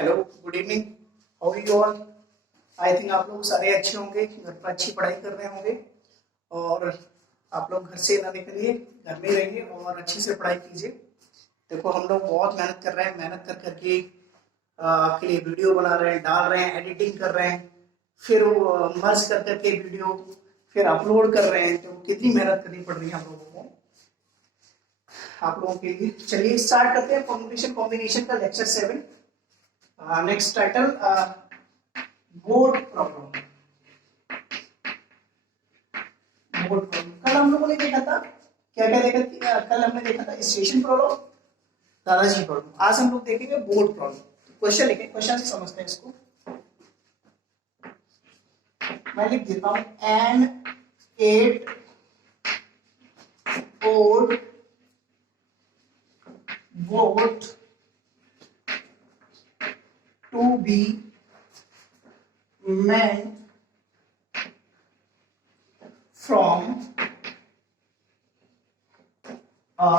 Hello, good evening. How are you all? I think आप लोग सारे अच्छे होंगे, घर पर अच्छी पढ़ाई कर रहे होंगे और आप लोग घर से ना निकलिए, घर में रहिए और अच्छे से पढ़ाई कीजिए। देखो, हम लोग बहुत मेहनत कर रहे हैं, मेहनत कर करके आपके लिए वीडियो बना रहे हैं, डाल रहे हैं, एडिटिंग कर रहे हैं, फिर मर्ज कर करके वीडियो फिर अपलोड कर रहे हैं। तो कितनी मेहनत करनी पड़ रही है हम लोगों को, आप लोगों के लिए। चलिए स्टार्ट करते हैं परमुटेशन कॉम्बिनेशन का lecture 7। Next title, board problem. Board problem कल हम लोगों ने देखा था, क्या क्या देखा था? कल हमने देखा था स्टेशन प्रॉब्लम, दादाजी प्रॉब्लम। आज हम लोग देखेंगे बोर्ड प्रॉब्लम। क्वेश्चन लिखे, क्वेश्चन से समझते हैं इसको। मैं लिख देता हूं, an 8 oared boat to be meant from a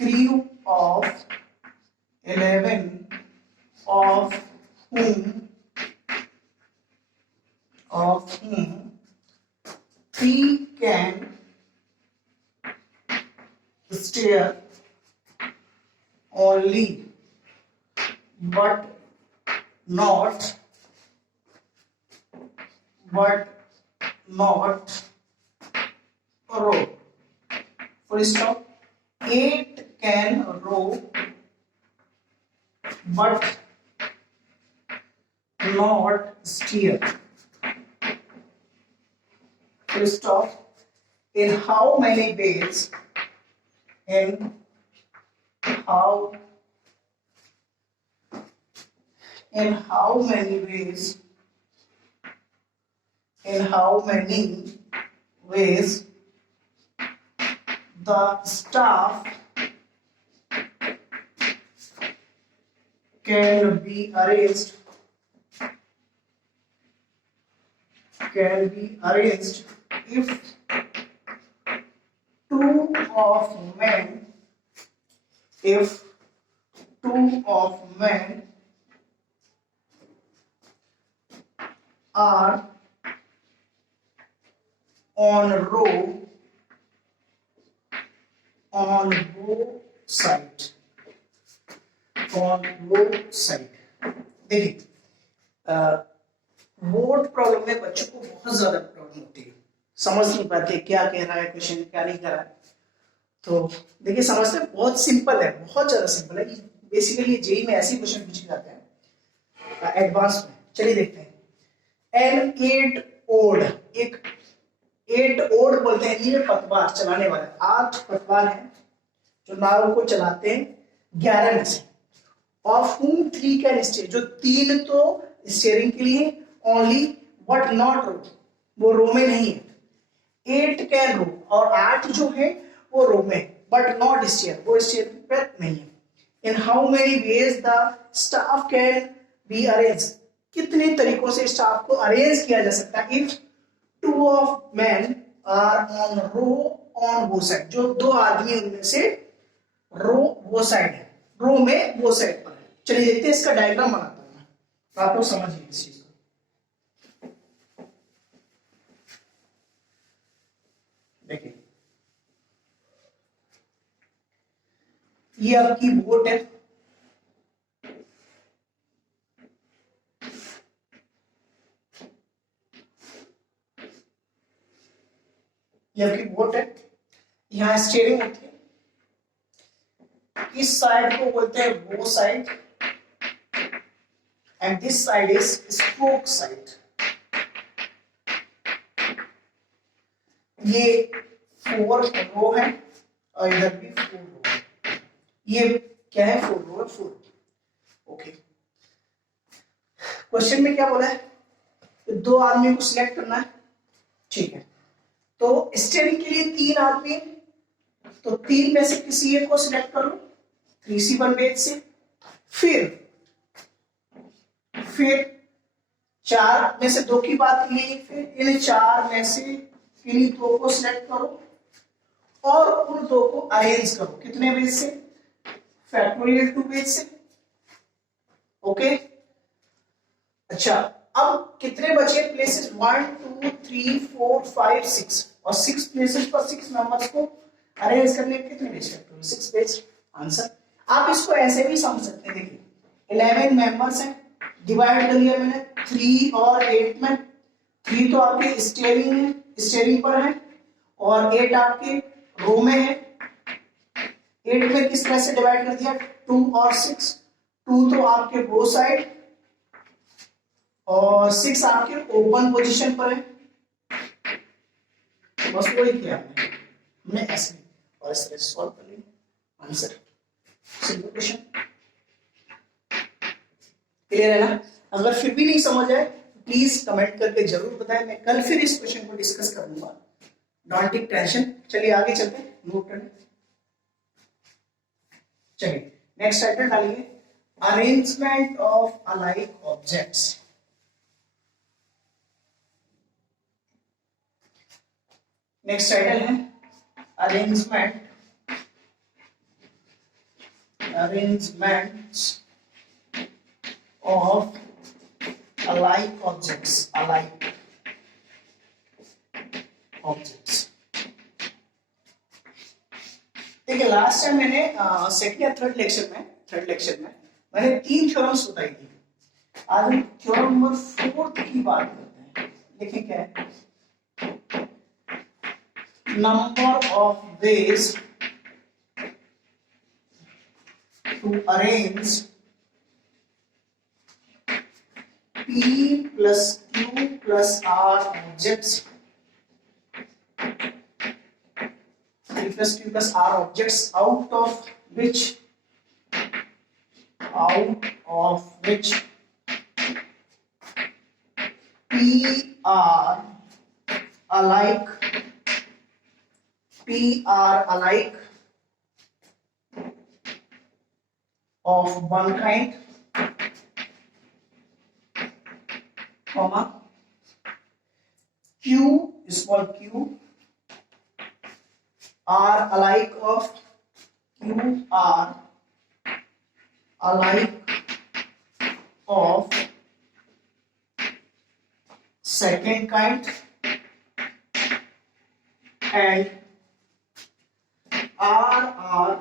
crew of 11 of whom 3 can steer only but not row. Full stop. 8 can row but not steer. Full stop. In how many ways? In how many ways? In how many ways the staff can be arranged if two of men are on row on both side. देखिए, board problem में बच्चों को बहुत ज्यादा problem होती है, समझ नहीं पाते क्या कह रहा है क्वेश्चन, क्या नहीं कर रहा है। तो देखिए, समझते बहुत सिंपल है, बहुत ज्यादा सिंपल है। बेसिकली ये जेई में ऐसे क्वेश्चन पूछे जाते हैं एडवांस में। चलिए देखते हैं। एन 8 ओड, एक 8 ओड बोलते हैं ये पतवार चलाने वाला। 8 पतवार हैं जो नाव को चलाते हैं 11 में से। ऑफ whom 3 कैन स्टे, जो 3 तो स्टीयरिंग के लिए ओनली बट नॉट रो, वो रो में नहीं है। 8 कैन रो, और 8 जो है वो रो में, बट नॉट स्टीयर, वो स्टीयरिंग पे नहीं है। In how many ways the staff can be arrange, कितने तरीकों से स्टाफ को अरेंज किया जा सकता है। If 2 of men are on row on वो साइड, जो 2 आदमी उनमें से रो वो साइड है, रो में वो साइड पर है। चलिए देखते हैं, इसका डायग्राम बनाता हूं, आप लोग समझिए इस चीज को। देखिए, ये आपकी बोट है, ये आपकी बोट है, यहां स्टीयरिंग होती है। इस साइड को बोलते हैं वो side, and this side is stroke side. ये 4 रो है और इधर भी 4 रो है। ये क्या है? 4 रो है, 4। ओके, क्वेश्चन में क्या बोला है? 2 आदमी को सिलेक्ट करना है, ठीक है। तो स्टीयरिंग के लिए 3 आदमी, तो 3 में से किसी एक को सिलेक्ट कर लो 3C1 बेस से। फिर 4 में से 2 की बात की, फिर इन 4 में से किन्हीं 2 को सिलेक्ट करो और उन दो को अरेंज करो, कितने बेस से, फैक्टोरियल 2 बेस से। ओके, अच्छा अब कितने बचे प्लेसेस, 1 2 3 4 5 6, और 6 प्लेसेस पर 6 मेंबर्स को अरेंज करने के कितने बेस, फैक्टोरियल 6 बेस। आंसर आप इसको ऐसे भी समझ सकते हैं, देखिए 11 मेंबर्स हैं, डिवाइड कर लिया मैंने 3 और 8 में। 3 तो आपके स्टीयरिंग पर है, और 8 आपके रो में है। 8 में किस तरह से डिवाइड कर दिया, 2 और 6, 2 तो आपके वो साइड, और 6 आपके ओपन पोजीशन पर है। बस वही किया हमने ऐसे, और इस तरह से सॉल्व कर लिया आंसर। सिंपल क्वेश्चन, क्लियर है ना। अगर फिर भी नहीं समझ आए प्लीज कमेंट करके जरूर बताएं, मैं कल फिर इस क्वेश्चन को डिस्कस करूंगा, डोंट टेक टेंशन। चलिए आगे चलते हैं, नोट करने। चलिए नेक्स्ट टाइटल डालिए, arrangement of alike objects. Next title है arrangement of alike objects, alike objects। देखिए लास्ट टाइम मैंने सेकंड या थर्ड लेक्चर में मैंने 3 थ्योरम्स बताई थी। आज हम थ्योरम नंबर 4 की बात करते हैं। देखिए क्या है, number of ways to arrange P plus Q plus R objects, P plus Q plus R objects out of which P are alike of one kind, comma Q is called Q are alike of second kind, and are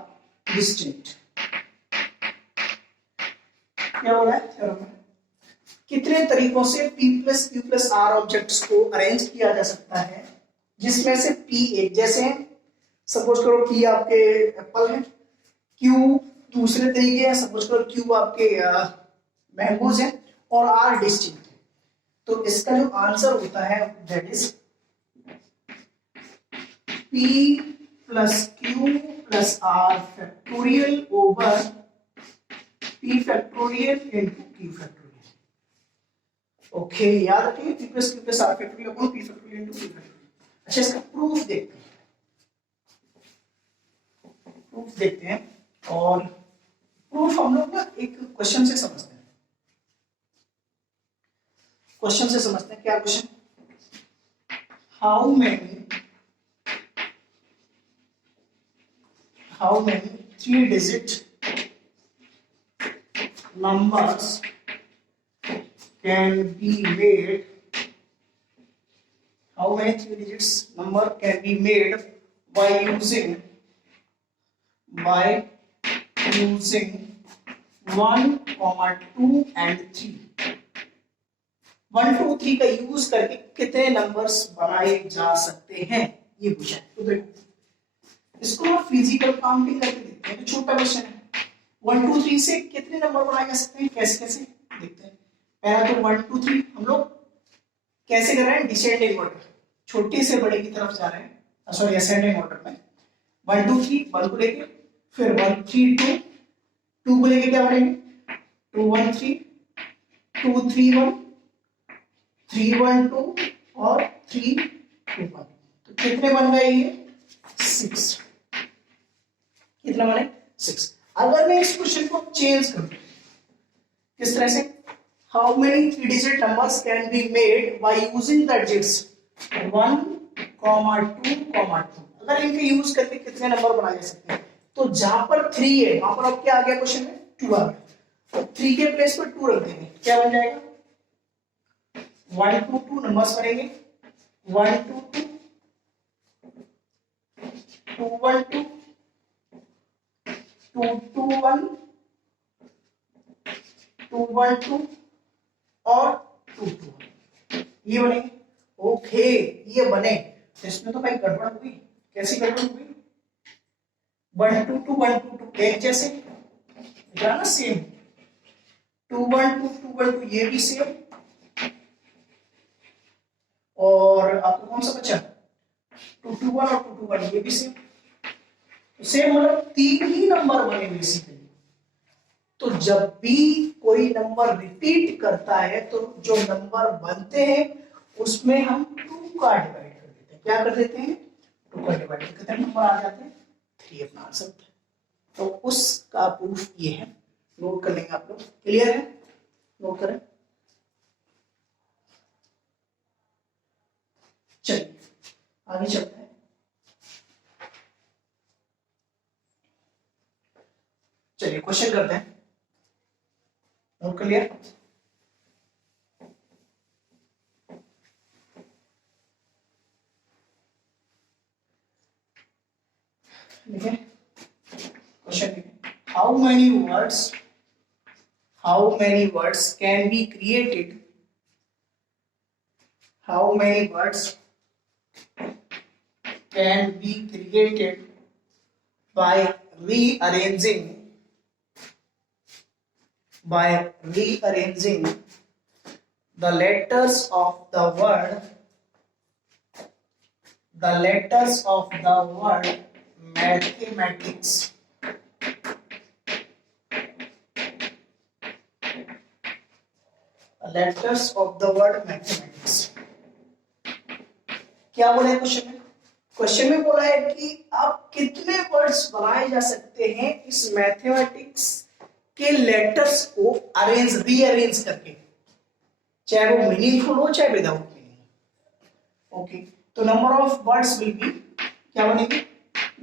distinct। क्या बोला है theorem में, कितने तरीकों से P plus Q plus R objects को arrange किया जा सकता है, जिसमें से P एक जैसे, सपोज करो P आपके एप्पल है, Q दूसरे तरीके हैं, सपोज करो Q आपके मैंगोज है, और R डिस्टिंक्ट है। तो इसका जो आंसर होता है that is P plus Q plus R factorial over P factorial into Q factorial. Okay, याद रखिए P plus Q plus R factorial upon P factorial into Q factorial. अच्छा इसका प्रूफ देखते हैं, और प्रूफ हम लोग ना एक क्वेश्चन से समझते हैं। क्या question, how many 3 digit numbers can be made, how many 3 digits number can be made by using 1, 2 and 3। 1 2 3 का यूज करके कितने नंबर्स बनाए जा सकते हैं, ये पूछा है। तो देखो इसको हम फिजिकल काउंटिंग करके देखते हैं, तो छोटा क्वेश्चन है। 1 2 3 से कितने नंबर बनाए जा सकते हैं, कैसे देखते हैं। पहला तो 1 2 3 हम लोग कैसे कर रहे हैं, डिसेंडिंग ऑर्डर, छोटे से बड़े की तरफ जा रहे हैं, सॉरी असेंडिंग ऑर्डर में। 1 2 3 1 को लेके, फिर 1 3 2 2 को लेके क्या बढ़ेंगे, 2 1 3 2 3 1 3 1 2 और 3 2 1। तो कितने बन गए ये 6, कितना बने 6। अगर मैं इस क्वेश्चन को चेंज करूं किस तरह से, how many 3 digit numbers can be made by using the digits 1, 2, 2। अगर इनके यूज करके कितने नंबर बनाए जा सकते हैं, तो जहां पर 3 है वहां पर अब क्या आ गया क्वेश्चन में, 2 आ गया, तो 3 के प्लेस पर 2 रख देंगे, क्या बन जाएगा 1 2 2 नंबर्स बनेंगे 1 2 2 2 1 2 2 2 1 2 1 2 और 2 2 ये बनेंगे। ओके ये बने, तो इसमें तो भाई गड़बड़ हुई, कैसी गड़बड़ हुई, 1 2 2 1 2 2 एक जैसे ना सेम, 2 1 2 2 1 2 ये भी सेम, और आपको कौन सा बचा 2 2 1 और 2 2 1 ये भी सेम, तो सेम मतलब 3 ही नंबर बने बेसिकली। तो जब भी कोई नंबर रिपीट करता है तो जो नंबर बनते हैं उसमें हम 2 का डिवाइड कर देते हैं, क्या कर देते हैं 2 का डिवाइड, कितने नंबर आ जाते हैं 3 अपना आंसर। तो उसका प्रूफ ये है, नोट कर लेंगे आप लोग, क्लियर है, नोट करें। चलिए आगे चलते हैं, चलिए क्वेश्चन करते हैं, नोट कर लिया। लिखे क्वेश्चन लिखे, how many words can be created, how many words can be created by rearranging the letters of the word mathematics, letters of the word mathematics। क्या बोला है क्वेश्चन में, क्वेश्चन में बोला है कि आप कितने वर्ड्स बनाए जा सकते हैं इस मैथमेटिक्स के लेटर्स को रीअरेंज करके, चाहे वो मीनिंगफुल हो चाहे विदाउट मीनिंग। ओके तो number of words will B, क्या बनेगी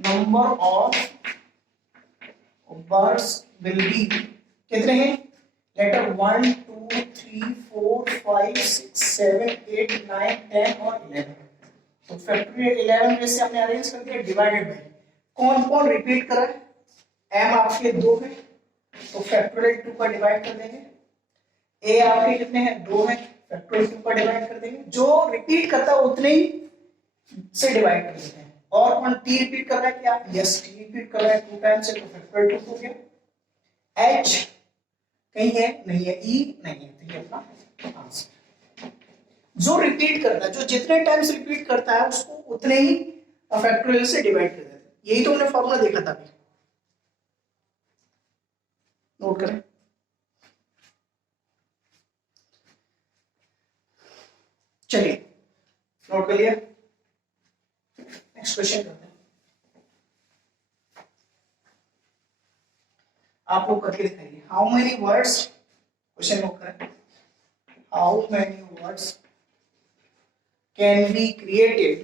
number of words will be, कितने हैं लेटर 1 2 3 4 5 6 7 8 9 10 और 11, तो फैक्टोरियल 11 में से हमने अरेंज कर दिया डिवाइडेड बाय, कौन कौन रिपीट कर रहा है, m आपके 2 है तो फैक्टोरियल 2 का डिवाइड कर देंगे, a आपके कितने हैं 2 है फैक्टोरियल 2 का डिवाइड कर देंगे, जो रिपीट करता है उतने ही से डिवाइड कर देते हैं, और कौन t रिपीट कर रहा है क्या, यस t रिपीट कर रहा है 2 टाइम्स से तो फैक्टोरियल 2 हो गया, h कहीं है नहीं है, e नहीं है, तो ये अपना आंसर। जो रिपीट करता है, जो जितने टाइम्स रिपीट करता है उसको उतने ही फैक्टोरियल से डिवाइड कर देते हैं, यही तो हमने फॉर्मूला देखा था अभी, नोट करें। चलिए नोट कर लिया, नेक्स्ट क्वेश्चन करते हैं, आप लोग करके दिखाइए, how many words, question note करें, how many words can be created,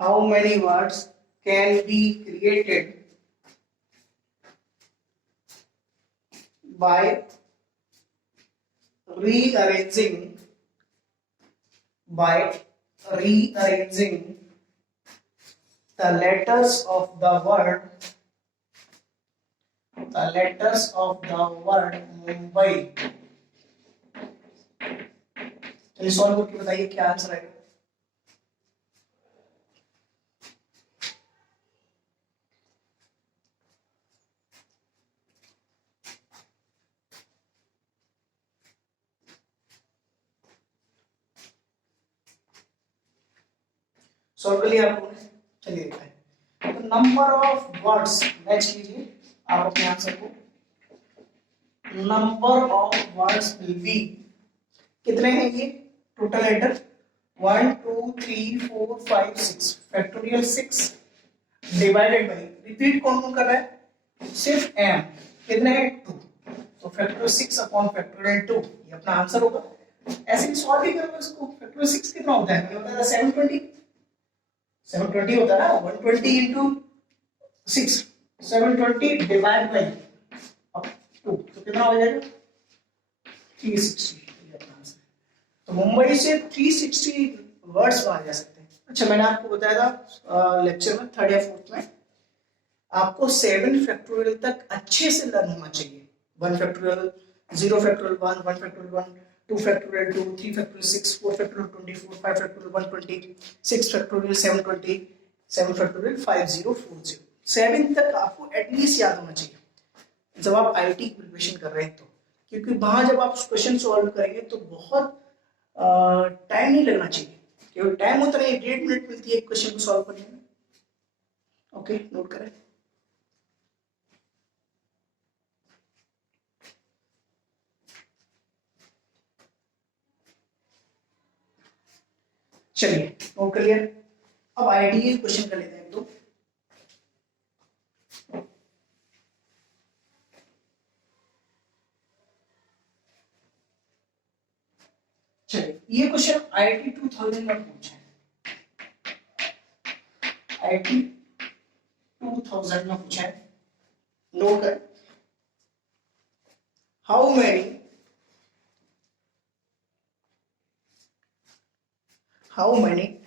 how many words can be created by rearranging the letters of the word Mumbai। चलिए सॉल्व करके बताइए क्या आंसर आएगा, सॉल्व कर लिया आप लोगों ने, चलिए देखते हैं, तो नंबर ऑफ वर्ड्स मैच कीजिए आप अपने आंसर को, number of words will be, कितने हैं ये total letter 1 2 3 4 5 6 factorial 6 divided by, repeat कौन कौन कर रहा है सिर्फ m, कितने हैं 2, तो फैक्टोरियल 6 अपॉन फैक्टोरियल 2 ये अपना आंसर होगा। ऐसे ही सॉल्व भी करोगे इसको, फैक्टोरियल 6 कितना होता है, मैंने बताया था 720, 720 होता है ना, 120 इंटू 6, 720 डिवाइड बाई 2, तो कितना हो जाएगा 360। तो मुंबई से 360 वर्ड्स बाहर जा सकते हैं। अच्छा, मैंने आपको बताया था लेक्चर में थर्ड या फोर्थ में, आपको 7 फैक्टोरियल तक अच्छे से लर्न होना चाहिए। 1 factorial, 0 factorial 1, 1 factorial 1, 2 factorial 2, 3 factorial 6, 4 factorial 24, 5 factorial 120, 6 factorial 720, 7 factorial 5040। 7 तक आपको एटलीस्ट याद होना चाहिए जब आप आईआईटी की प्रिपरेशन कर रहे हैं तो, क्योंकि वहां जब आप क्वेश्चन सॉल्व करेंगे तो बहुत टाइम नहीं लगना चाहिए, केवल टाइम होता है 1.5 मिनट मिलती है एक क्वेश्चन को सॉल्व करने में। ओके, नोट करें। चलिए नोट कर लिया। अब आईआईटी क्वेश्चन कर लेते हैं एक दो। चलिए, ये क्वेश्चन आईआईटी 2000 में पूछा है, आईआईटी 2000 में पूछा है। नोट कर, how many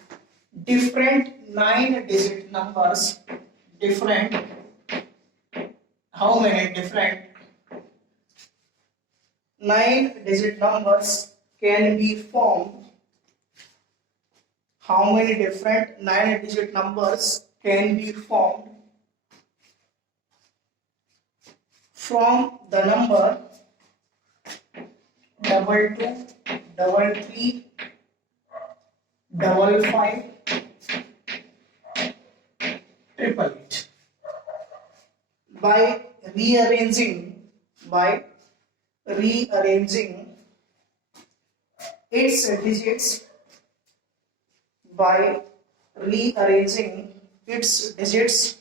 different 9-digit numbers, how many different 9-digit numbers can be formed, how many different 9-digit numbers can be formed from the number 22, 33, 55, 888 by rearranging its digits, by rearranging its digits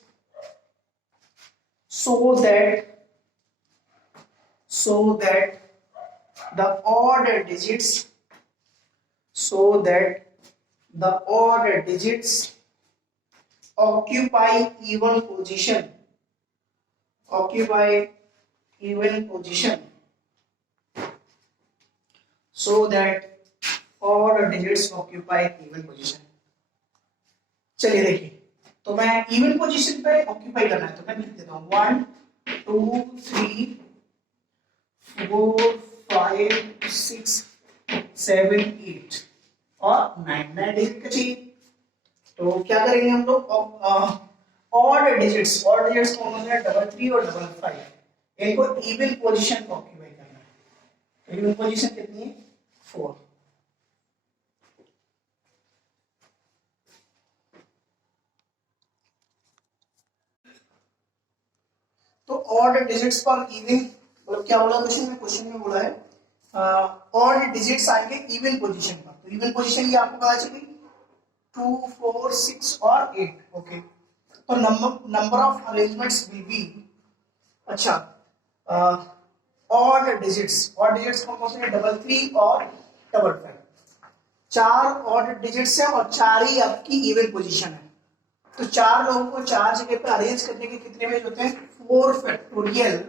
so that the odd digits occupy even position, so that odd digits occupy even position। चलिए देखिए, तो मैं even position पे occupy करना है तो मैं लिख देता हूं 1 2 3 4 5 6 7 8 और 9 डिजिट का चाहिए। तो क्या करेंगे हम लोग, ऑड डिजिट्स कौन होते हैं, 33 और 55, इनको इवन पोजीशन को ऑक्यूपाई करना है। इवन पोजीशन कितनी है 4। तो ऑड डिजिट्स पर इवन, मतलब क्या बोला क्वेश्चन में बोला है ऑड डिजिट्स आएंगे इवन पोजीशन पर। तो इवन पोजीशन ये आपको पता चली 2 4 6 और 8। ओके, तो number of arrangements will be, अच्छा ऑड डिजिट्स कौन से हैं, 33 और 55। 4 ऑड डिजिट्स हैं और 4 ही आपकी इवन पोजीशन है। तो 4 लोगों को 4 जगह पे अरेंज करने के कितने पेज होते हैं, 4 फैक्टोरियल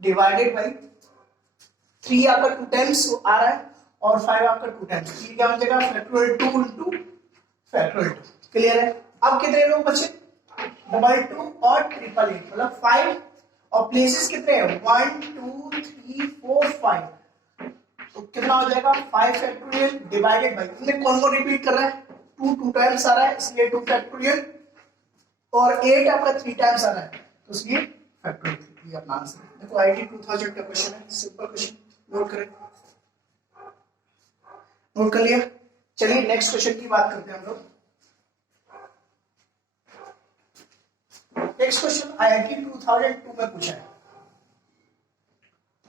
डिवाइडेड बाई 3 आपका 2 टाइम्स आ रहा है और 5 आपका 2 टाइम्स, ये क्या बन जाएगा फैक्टोरियल 2 इंटू फैक्टोरियल 2। क्लियर है। अब कितने लोग बचे, 22 और 888, मतलब 5 और प्लेसेस कितने हैं 1 2 3 4 5, तो कितना हो जाएगा 5 फैक्टोरियल डिवाइडेड बाई, इनमें कौन कौन रिपीट कर रहा है, 2 टाइम्स आ रहा है इसलिए 2 फैक्टोरियल, और 8 आपका 3 टाइम्स आ रहा है तो इसलिए फैक्टोरियल 3। ये अपना आंसर है। देखो आईटी 2000 का क्वेश्चन है, सिंपल क्वेश्चन, नोट करें, नोट कर लिया। चलिए नेक्स्ट क्वेश्चन की बात करते हैं हम लोग। नेक्स्ट क्वेश्चन आईआईटी 2002 में पूछा है,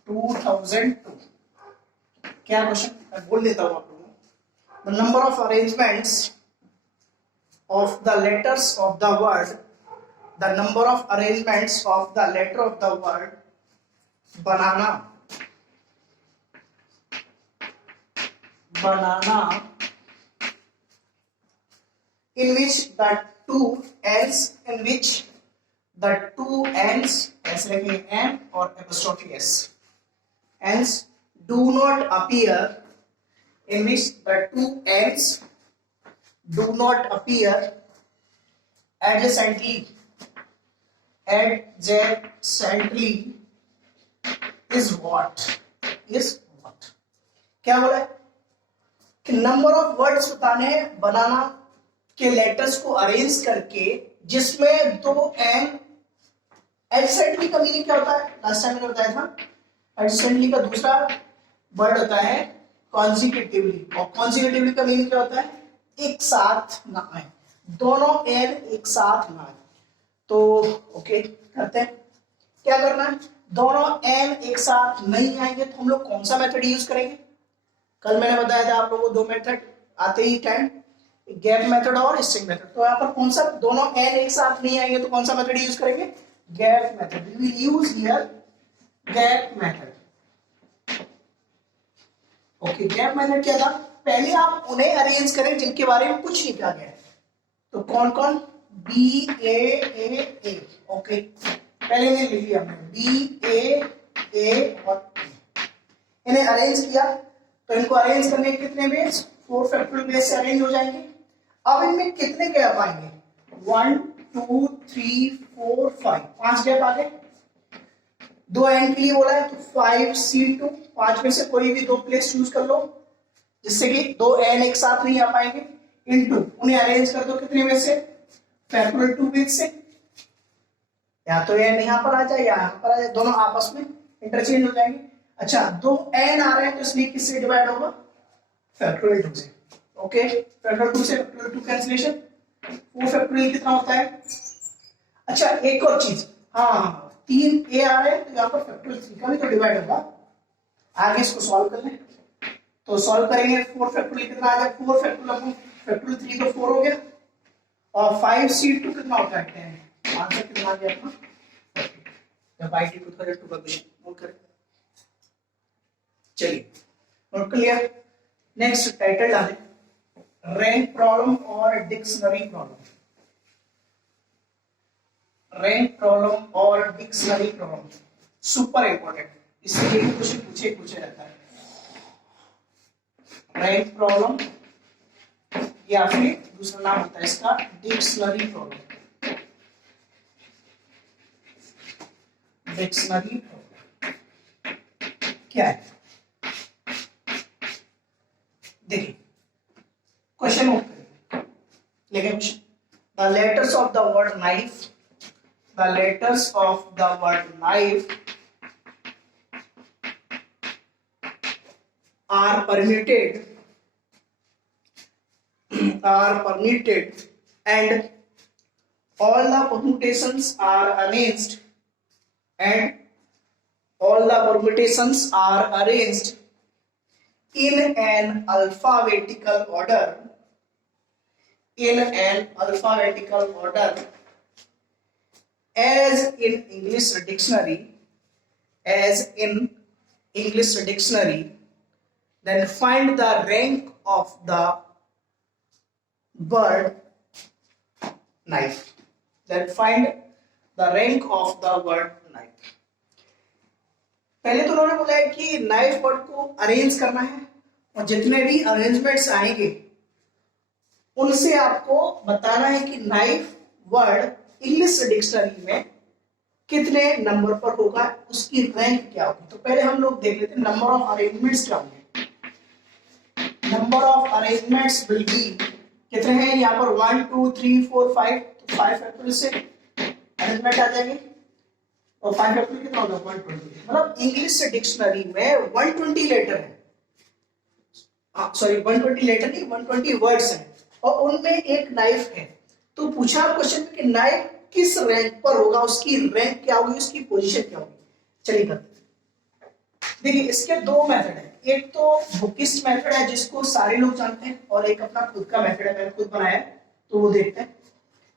2002। क्या क्वेश्चन, मैं बोल देता हूं आप लोगों को। The number of arrangements of the letters of the word, the number of arrangements of the letter of the word banana in which the two ends ऐसे लिखेंगे n और apostrophe s ends do not appear, in which the two ends do not appear adjacently is what क्या बोला कि number of words बनाना के letters को arrange करके जिसमें दो एन एडसेंटली का मीनिंग क्या होता है, लास्ट टाइम मैंने बताया था एडसेंटली का दूसरा वर्ड होता है कॉन्जिक्यूटिवली, और कॉन्जिक्यूटिवली का मीनिंग क्या होता है, एक साथ ना आए, दोनों एन एक साथ ना आए। तो ओके करते हैं, क्या करना है, दोनों एन एक साथ नहीं आएंगे तो हम लोग कौन सा मेथड यूज करेंगे, कल मैंने बताया था आप लोगों को दो मेथड आते ही टाइम, गैप मेथड और स्ट्रिंग मेथड। तो यहाँ पर कौन सा, दोनों एन एक साथ नहीं आएंगे तो कौन सा मेथड यूज करेंगे, gap method. We will use here gap method. Okay, gap method क्या था, पहले आप उन्हें अरेंज करें जिनके बारे में कुछ नहीं कहा गया है। तो कौन कौन, बी ए, ओके पहले ने लिख लिया हमने बी ए और इन्हें अरेंज किया। तो इनको अरेंज करने के कितने बेस, 4 फैक्टोरियल बेस से अरेंज हो जाएंगे। अब इनमें कितने गैप आएंगे, 1 2 3 4 5, 5 गैप आ गए। दो एन के लिए बोला है तो 5C2, 5 में से कोई भी दो प्लेस चूज कर लो जिससे कि दो एन एक साथ नहीं आ पाएंगे, इनटू उन्हें अरेंज कर दो कितने में से, फैक्टोरियल 2 बेस से, या तो एन यहाँ पर आ जाए या यहाँ पर आ जाए, दोनों आपस में इंटरचेंज हो जाएंगे। अच्छा, दो एन आ रहे हैं तो इसलिए किससे डिवाइड होगा, फैक्टोरियल 2 से। ओके, फैक्टोरियल 2 से फैक्टोरियल 2 कैंसिलेशन, 4 फैक्टोरियल कितना होता है। अच्छा एक और चीज, हाँ 3 ए आ रहे हैं तो यहाँ पर फैक्टोरियल 3 का भी तो डिवाइड होगा। आगे इसको सॉल्व कर लें, तो सॉल्व करेंगे 4 फैक्टोरियल कितना आ जाए, 4 फैक्टोरियल 3 तो 4 हो गया, और 5C2 कितना होता है 10, आंसर कितना आ गया अपना, जब IT 2002 का क्वेश्चन नोट करें। चलिए नोट कर लिया, नेक्स्ट टाइटल डालें, रैंक प्रॉब्लम और डिक्शनरी प्रॉब्लम, रैंक प्रॉब्लम और डिक्शनरी प्रॉब्लम सुपर इंपॉर्टेंट, इसलिए क्वेश्चन पूछे रहता है। रैंक प्रॉब्लम या फिर दूसरा नाम होता है इसका डिक्शनरी प्रॉब्लम, डिक्शनरी प्रॉब्लम क्या है, देखिए क्वेश्चन नोट करिए, लेकिन question, the letters of the word knife, the letters of the word knife are permitted and all the permutations are arranged in an alphabetical order, as in English dictionary, then find the rank of the word knife, पहले तो उन्होंने बोला है कि knife word को arrange करना है, और जितने भी अरेंजमेंट्स आएंगे उनसे आपको बताना है कि नाइफ वर्ड इंग्लिश डिक्शनरी में कितने नंबर पर होगा, उसकी रैंक क्या होगी। तो पहले हम लोग देख लेते हैं नंबर ऑफ अरेंजमेंट्स क्या होंगे। Number of arrangements will be, कितने हैं यहाँ पर 1 2 3 4 5, तो 5 फैक्टोरियल से अरेंजमेंट आ जाएंगे, और 5 फैक्टोरियल कितना होगा 120, मतलब इंग्लिश डिक्शनरी में 120 लेटर है, सॉरी 120 लेटर नहीं 120 वर्ड्स हैं, और उनमें एक नाइफ है। तो पूछा क्वेश्चन कि नाइफ किस रैंक पर होगा, उसकी रैंक क्या होगी, उसकी पोजीशन क्या होगी। चलिए करते हैं, देखिए इसके दो मेथड है, एक तो बुकिस्ट मेथड है जिसको सारे लोग जानते हैं, और एक अपना खुद का मेथड है, मैंने खुद बनाया है, तो वो देखते हैं।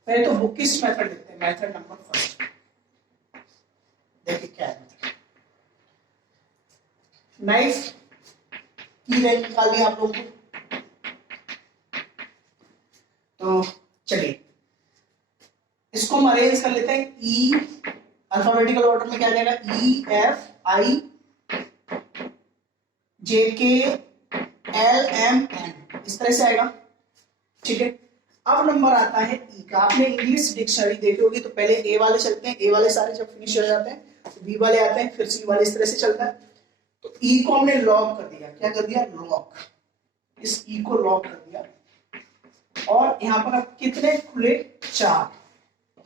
पहले तो बुकिस्ट मेथड देखते हैं, मेथड नंबर फर्स्ट, देखिए क्या है नाइफ की रैंक निकालनी है आप लोगों को। तो चलिए इसको हम अरेंज कर लेते हैं। ई अल्फाबेटिकल ऑर्डर में क्या जाएगा, E F I J K L M N, इस तरह से आएगा। ठीक है, अब नंबर आता है ई का। आपने इंग्लिश डिक्शनरी देखी होगी, तो पहले ए वाले चलते हैं, ए वाले सारे जब फिनिश हो जाते हैं तो बी वाले आते हैं, फिर सी वाले, इस तरह से चलता है। तो ई को हमने लॉक कर दिया, क्या कर दिया, लॉक। इस ई को लॉक कर दिया और यहाँ पर अब कितने खुले, 4,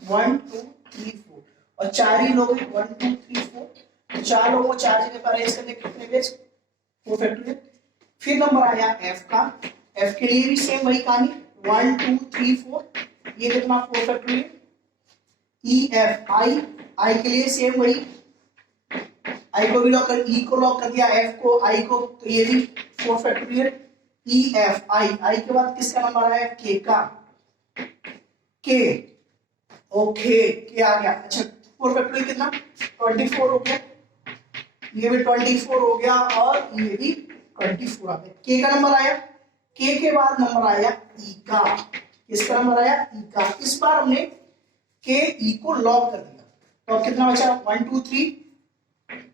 1 2 3 4, और 4 ही लोग हैं, 1 2 3 4, तो 4 लोगों को 4 जगह पर अरेंज करने कितने पेज, 4 फैक्टोरियल। फिर नंबर आया एफ का, एफ के लिए भी सेम वही कहानी, 1 2 3 4, ये कितना 4 फैक्टोरियल। ई एफ आई, आई के लिए सेम वही, आई को भी लॉक कर, ई को लॉक कर दिया, एफ को, आई को, तो ये भी 4 फैक्टोरियल। ई एफ आई, आई के बाद किसका नंबर आया, के का, के, ओके के आ गया। अच्छा 4 फैक्टोरियल कितना, 24 हो गया, ये भी 24 हो गया और ये भी 24 आ गया। के का नंबर आया, के बाद नंबर आया ई का, किसका नंबर आया, ई का। इस बार हमने के ई को लॉक कर दिया, तो अब कितना बचा, 1 2 3,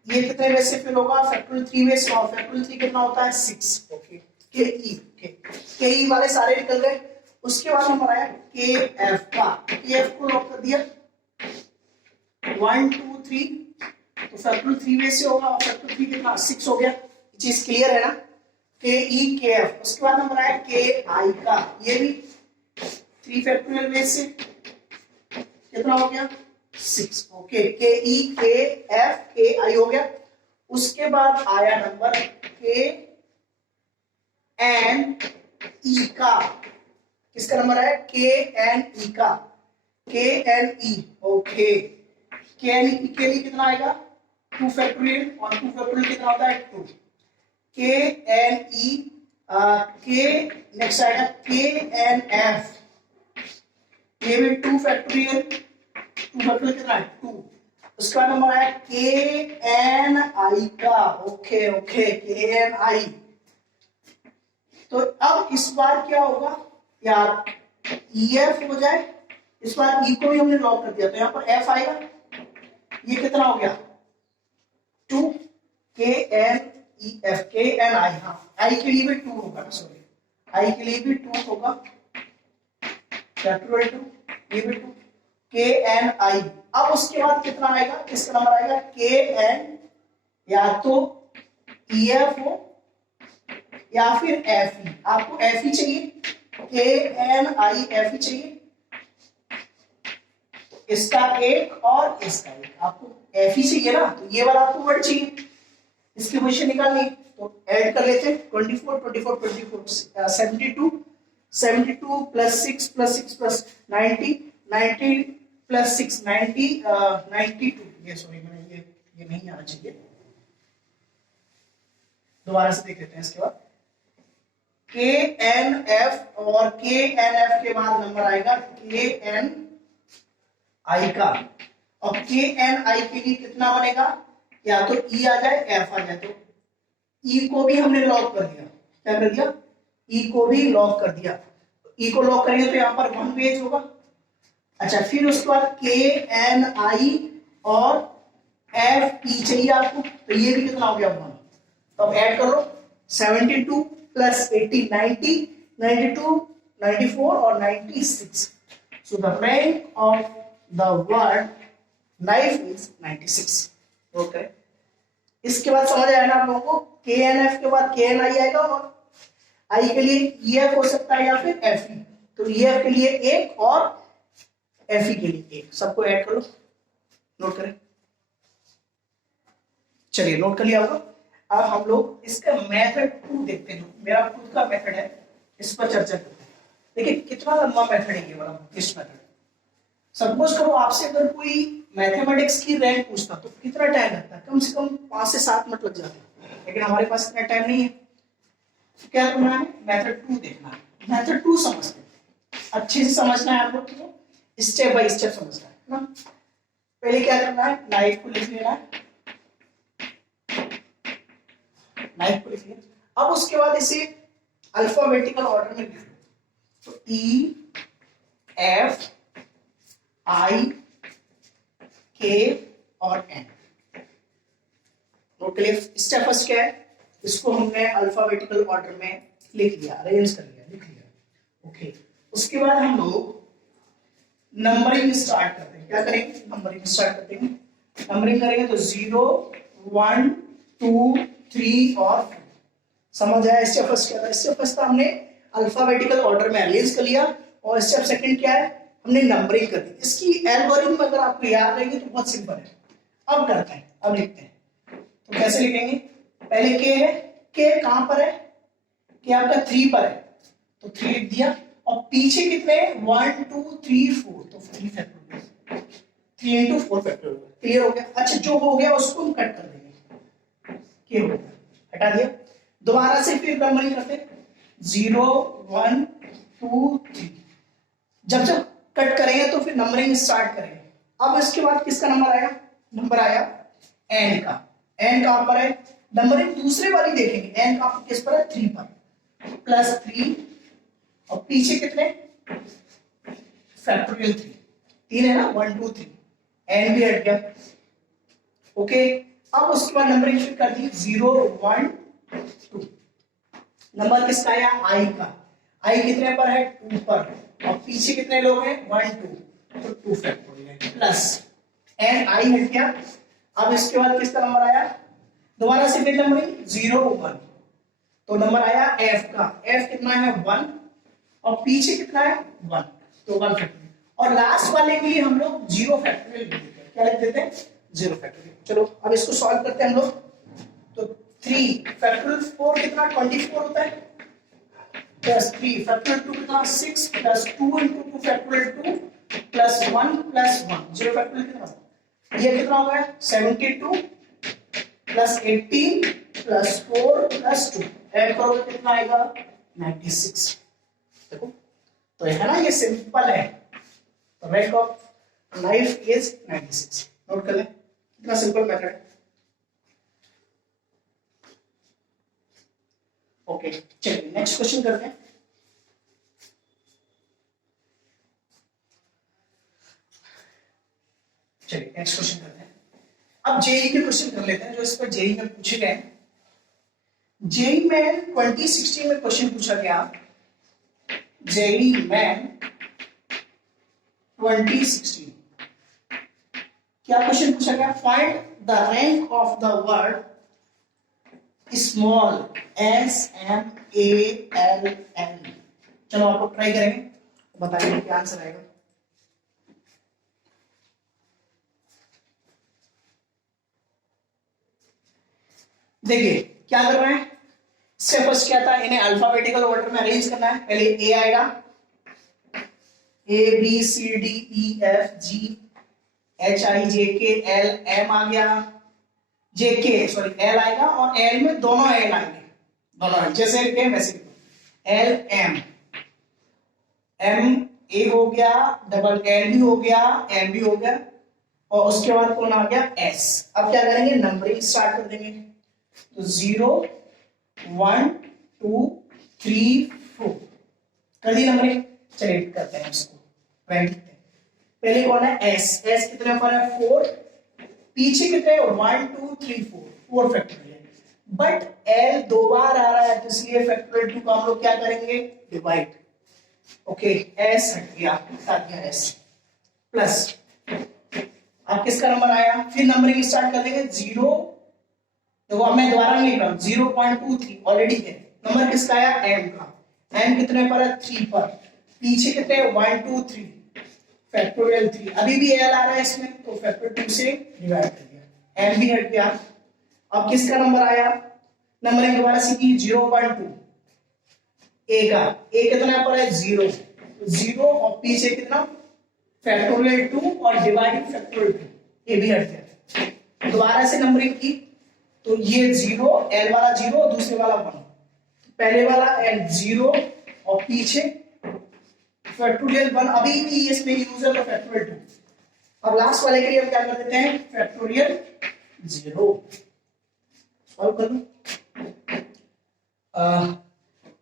ये कितने वेज से फिल होगा, फैक्टोरियल 3 वेज, और फैक्टोरियल 3 कितना होता है, 6। ओके के ई वाले सारे निकल गए। उसके बाद नंबर आया के एफ का, के एफ को लॉक कर दिया, 1 2 3, तो फैक्टोरियल 3 वेज से होगा, और फैक्टोरियल 3 कितना, 6 हो गया। चीज क्लियर है ना, के ई के एफ। उसके बाद नंबर आया के आई का, ये भी 3 फैक्टोरियल वेज से कितना हो गया, 6। ओके, के ई के एफ के आई हो गया। उसके बाद आया नंबर के एन ई का, किसका नंबर है, के एन ई का, के एन ई। ओके, के एन ई के लिए कितना आएगा, 2 फैक्टोरियल, और 2 फैक्टोरियल कितना होता है, 2। के एन ई के, नेक्स्ट आएगा के एन एफ, ये भी 2 फैक्टोरियल, 2 फैक्टोरियल कितना है, 2। उसके बाद नंबर आया के एन आई का, ओके ओके, के एन आई। तो अब इस बार क्या होगा यार, ई एफ हो जाए, इस बार ई को भी हमने लॉक कर दिया, तो यहां पर एफ आएगा, ये कितना हो गया, 2, के एन ई एफ, के एन आई, हाँ आई के लिए भी 2 होगा, सॉरी आई के लिए भी 2 होगा, फैक्टोरियल 2, ये भी 2, के एन आई। अब उसके बाद कितना आएगा, किसका नंबर आएगा, के एन, या तो ई एफ हो या फिर एफ ई, आपको एफ ई चाहिए, के एन आई एफ ई चाहिए, इसका एक और इसका एक, आपको एफ ई चाहिए ना, तो ये वाला आपको वर्ड चाहिए, इसकी पोजीशन निकालनी, तो ऐड कर लेते हैं, 24 24 24 72, 72 प्लस 6 प्लस 6 प्लस 90, 90 प्लस 6 90, 92, ये सॉरी मैंने ये नहीं आना चाहिए, दोबारा से देख लेते हैं। इसके बाद के एन एफ, और के एन एफ के बाद नंबर आएगा के एन आई का, और के एन आई के लिए कितना बनेगा, या तो ई आ जाए एफ आ जाए, तो ई को भी हमने लॉक कर दिया, क्या कर दिया, ई को भी लॉक कर दिया। ई को लॉक करेंगे तो यहाँ पर 1 पेज होगा। अच्छा, फिर उसके बाद के एन आई और एफ ई चाहिए आपको, तो ये भी कितना हो गया, 1। तो अब ऐड कर लो, 72 प्लस 80 90, 92 94 और 96, so the rank of the word knife is 96। Okay, इसके बाद समझ आया ना आप लोगों को, के एन एफ के बाद के एन आई आएगा, और आई के लिए ई एफ हो सकता है या फिर एफ ई, तो ई एफ के लिए एक और एफ ई के लिए एक, सबको ऐड कर लो, नोट करें। चलिए नोट कर लिया होगा। अब हम लोग इसका मेथड 2 देखते हैं, मेरा खुद का मेथड है, इस पर चर्चा करते हैं। देखिए कितना लंबा मेथड है ये वाला, इस मेथड। सपोज करो आपसे अगर कोई मैथमेटिक्स की रैंक पूछता तो कितना टाइम लगता है, कम से कम 5 से 7 मिनट लग जाते हैं, लेकिन हमारे पास इतना टाइम नहीं है। तो क्या करना है, मेथड 2 देखना है, मेथड 2 समझते हैं, अच्छे से समझना है आप लोग को, स्टेप बाय स्टेप समझना है ना। पहले क्या करना है, नाइफ को लिख लेना है, नाइफ को लिख लिया। अब उसके बाद इसे अल्फाबेटिकल ऑर्डर में लिख लो, तो ई एफ आई के और N. Not clear. Step first क्या है, इसको हमने अल्फाबेटिकल ऑर्डर में लिख लिया, अरेंज कर लिया, लिख लिया। ओके, उसके बाद हम लोग नंबरिंग स्टार्ट करते हैं। क्या करेंगे, नंबरिंग स्टार्ट करते हैं। नंबरिंग करेंगे तो 0 1 2 3 और 4। समझ आया। स्टेप फर्स्ट क्या था, स्टेप फर्स्ट था हमने अल्फाबेटिकल ऑर्डर में अरेंज कर लिया, और स्टेप सेकंड क्या है, हमने नंबरिंग कर दी। इसकी एल्गोरिथम अगर आपको याद रहेगी तो बहुत सिंपल है। अब करते हैं, अब लिखते हैं। तो कैसे लिखेंगे, पहले के है, के कहां पर है, के आपका 3 पर है, तो 3 लिख दिया। और पीछे कितने 1 2 3 4, तो 3 फैक्टोरियल, 3 into 4 फैक्टोरियल। क्लियर हो गया। अच्छा, जो हो गया उसको हम कट कर देंगे, के हो गया, हटा दिया। दोबारा से फिर नंबरिंग करते हैं, 0 1 2 3। जब जब कट करेंगे तो फिर नंबरिंग स्टार्ट करेंगे। अब इसके बाद किसका नंबर आया, नंबर आया एन का। एन कहां पर है, नंबरिंग दूसरे वाली देखेंगे, एन का किस पर है, 3 पर, प्लस 3, और पीछे कितने फैक्टोरियल 3 है ना, 1 2 3, एन भी हट गया। ओके, अब उसके बाद नंबरिंग फिर कर दी, 0 1 2। नंबर किसका आया, आई का। आई कितने पर है, 2 पर, और पीछे कितने लोग हैं, 1 2, तो 2 फैक्टोरियल प्लस एन, आई हट गया। अब इसके बाद किसका नंबर आया, दोबारा से फिर नंबरिंग 0 1, तो नंबर आया एफ का। एफ कितना है, 1, और पीछे कितना है, 1, तो 1 फैक्टोरियल। और लास्ट वाले के लिए हम लोग 0 फैक्टोरियल लिख देते हैं। क्या लिख देते हैं, 0 फैक्टोरियल। चलो अब इसको सॉल्व करते हैं हम लोग। तो 3 फैक्टोरियल 4 कितना 24 होता है, प्लस 3 फैक्टोरियल 2 कितना 6, plus 2 into 2 factorial 2, plus 1 plus 1, 0 factorial कितना, ये कितना हो गया 72, प्लस 18 प्लस 4 प्लस 2, ऐड करोगे कितना आएगा 96। देखो तो है ना, ये सिंपल है। तो rate of life is 96। Note कर ले, कितना सिंपल मेथड है। ओके, चलिए नेक्स्ट क्वेश्चन करते हैं। चलिए नेक्स्ट क्वेश्चन करते हैं। अब जेई के क्वेश्चन कर लेते हैं जो इस पर जेई में पूछे गए। जेई में 2016 में क्वेश्चन पूछा गया, जेई में 2016 क्या क्वेश्चन पूछा गया, find the rank of the word small S M A L L. चलो आप लोग ट्राई करेंगे, बताइए क्या आंसर आएगा। देखिए क्या कर रहे हैं, स्टेप फर्स्ट क्या था, इन्हें अल्फाबेटिकल ऑर्डर में अरेंज करना है। पहले ए आएगा, A B C D E F G H I J K L M आ गया, जे के सॉरी एल आएगा, और एल में दोनों एल आएंगे, दोनों जैसे लिखे वैसे एल एम, एम ए हो गया, डबल एल भी हो गया, एम भी हो गया, और उसके बाद कौन आ गया एस। अब क्या करेंगे, नंबरिंग स्टार्ट कर देंगे। तो 0 1 2 3 4 कर दी नंबरिंग। चलिए करते हैं इसको, पहले कौन है एस, एस कितने पर है 4, पीछे कितने 1 2 3 4, 4 फैक्टोरियल। बट एल 2 बार आ रहा है तो इसलिए फैक्टोरियल 2 का हम लोग क्या करेंगे, डिवाइड। ओके, एस हट गया, हटा दिया एस, प्लस अब किसका नंबर आया, फिर नंबरिंग स्टार्ट कर देंगे 0। देखो अब मैं दोबारा नहीं कर रहा हूं, 0.23 ऑलरेडी है। नंबर किसका आया, एम का। एम कितने पर है 3 पर, पीछे कितने 1 2 3 फैक्टोरियल 3, अभी भी एल आ रहा है इसमें, तो फैक्टोरियल 2 से डिवाइड कर दिया, एम भी हट गया। अब किसका नंबर आया, नंबरिंग दोबारा से की 0.2 ए का, ए कितना पर है 0, 0 और पीछे कितना फैक्टोरियल 2 और डिवाइड फैक्टोरियल 2, ए भी हट गया। दोबारा से नंबरिंग की तो ये 0, एल वाला 0, दूसरे वाला 1, पहले वाला एल 0 और पीछे फैक्टोरियल 1, अभी भी इसमें यूज है तो फैक्टोरियल 2। अब लास्ट वाले के लिए हम क्या कर देते हैं, फैक्टोरियल 0। सॉल्व कर लो,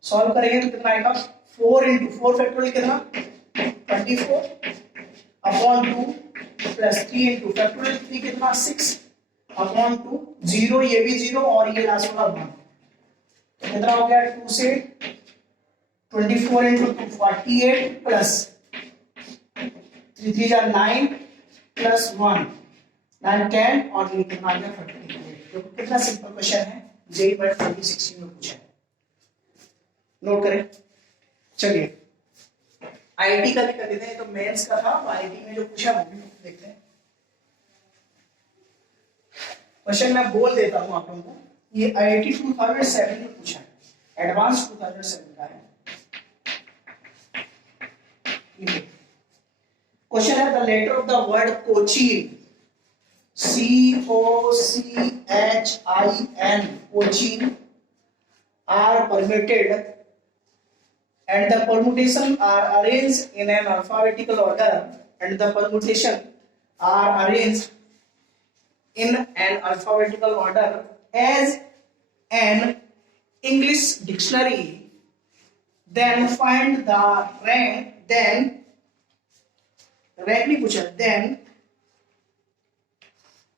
सॉल्व करेंगे तो कितना आएगा 4 into 4 फैक्टोरियल कितना 24 अपॉन 2 प्लस 3 इंटू फैक्टोरियल 3 कितना 6 अपॉन 2 0 ये भी 0 और ये लास्ट वाला 1 कितना हो गया 2 से 24 इंटू 2 48 प्लस 3 3 जा 9 प्लस 1 9 10 और ये कितना आ गया 38 तो कितना सिंपल क्वेश्चन है जेई बाय 2016 में पूछा है नोट करें चलिए आईआईटी का भी कर लेते हैं तो मेंस का था आईआईटी में जो पूछा वो भी देखते हैं क्वेश्चन मैं बोल देता हूं आप लोगों को ये आईआईटी 2007 में पूछा है एडवांस 2007 का है क्वेश्चन है the letter of the word Cochin COCHIN Cochin are permitted and the permutation are arranged in an alphabetical order and the permutation are arranged in an alphabetical order as an English dictionary then find the rank then rank नहीं पूछा then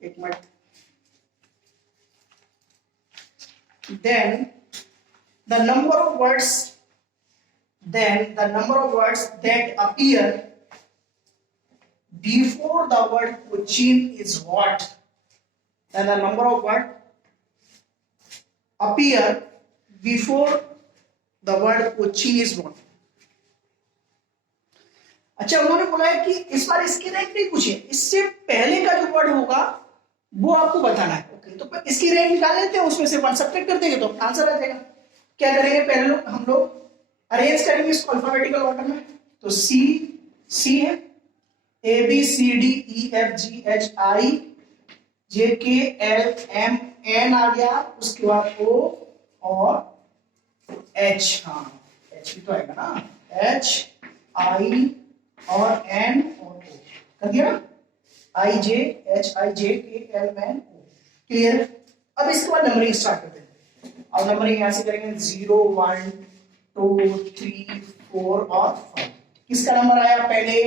एक minute then the number of words that appear before the word Cochin is what? And the number of words appear before the word Cochin is what? अच्छा उन्होंने बोला है कि इस बार इसकी रैंक नहीं पूछे इससे पहले का जो वर्ड होगा वो आपको बताना है ओके तो इसकी रैंक निकाल लेते हैं उसमें से वन सब्ट्रैक्ट कर देंगे तो आंसर आ जाएगा क्या करेंगे पहले हम लोग अरेंज करेंगे इसको अल्फाबेटिकल ऑर्डर में तो सी है A B C D E F G H I J K L M N आ गया उसके बाद ओ और एच हाँ एच भी तो आएगा ना एच आई और एन और ओ कर दिया ना आई जे H I J K L N O clear अब इसके बाद नंबरिंग स्टार्ट करते हैं अब नंबरिंग यहां से करेंगे 0 1 2 3 4 और 5 किसका नंबर आया पहले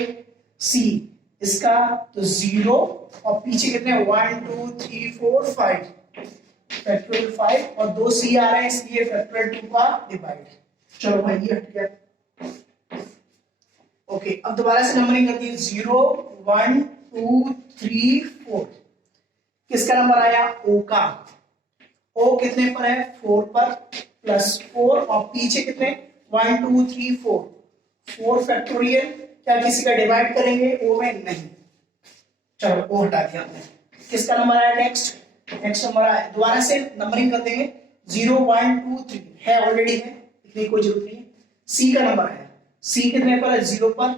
सी इसका तो 0 और पीछे कितने 1 2 3 4 5 फैक्टोरियल 5 और 2 सी आ रहे हैं इसलिए फैक्टोरियल 2 का डिवाइड चलो भाई ये हट गया ओके अब दोबारा से नंबरिंग करती है 0 1 2 3 4 किसका नंबर आया ओ का ओ कितने पर है 4 पर प्लस 4 और पीछे कितने 1 2 3 4 4 फैक्टोरियल क्या किसी का डिवाइड करेंगे ओ में नहीं चलो ओ हटा दिया हमने किसका नंबर आया नेक्स्ट नंबर आया दोबारा से नंबरिंग कर देंगे 0 1 2 3 है ऑलरेडी है इतनी कोई जरूरत नहीं सी का नंबर है सी कितने पर है 0 पर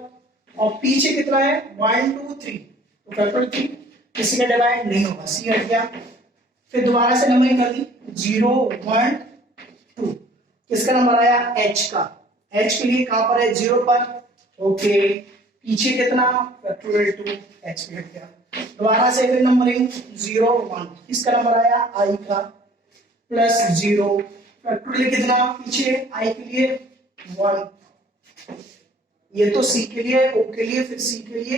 और पीछे कितना है 1 2 3 तो फैक्टोरियल 3 किसी का डिवाइड नहीं होगा सी हट गया फिर दोबारा से नंबरिंग कर दी 0 1 2 किसका नंबर आया एच का एच के लिए कहां पर है 0 पर ओके पीछे कितना फैक्टोरियल 2 एच भी हट गया दोबारा से फिर नंबरिंग 0 1 किसका नंबर आया आई का प्लस 0 फैक्टोरियल कितना पीछे आई के लिए 1 ये तो सी के लिए ओ के लिए फिर सी के लिए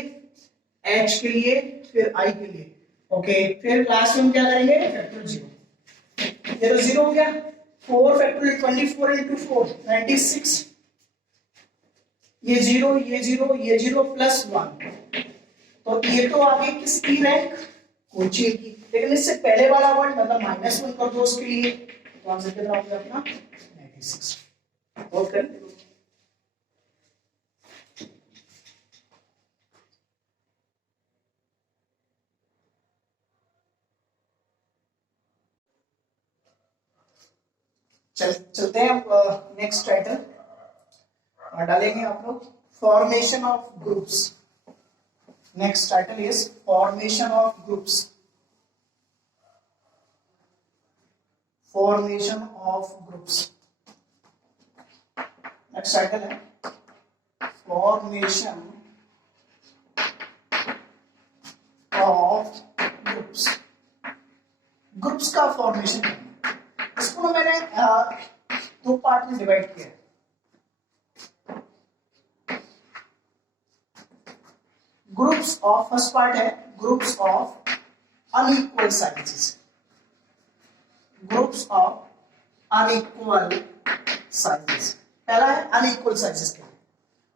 एच के लिए फिर आई के लिए ओके फिर लास्ट में हम क्या करेंगे फैक्टोरियल 0 ये तो 0 हो गया 4 फैक्टोरियल 24 into 4 96 ये 0 ये 0 ये 0 प्लस 1 तो ये तो आ गई किसकी रैंक कोचिंग की लेकिन इससे पहले वाला वर्ड मतलब -1 कर दो उसके लिए तो आंसर कितना हो गया अपना 96 और कर चलते हैं अब नेक्स्ट टाइटल डालेंगे आप लोग formation of groups next title is formation of groups next title है फॉर्मेशन ऑफ ग्रुप्स का फॉर्मेशन इसको मैंने दो पार्ट में डिवाइड किया है फर्स्ट पार्ट है groups of unequal sizes, groups of unequal sizes. पहला है अनइक्वल साइजेस के लिए।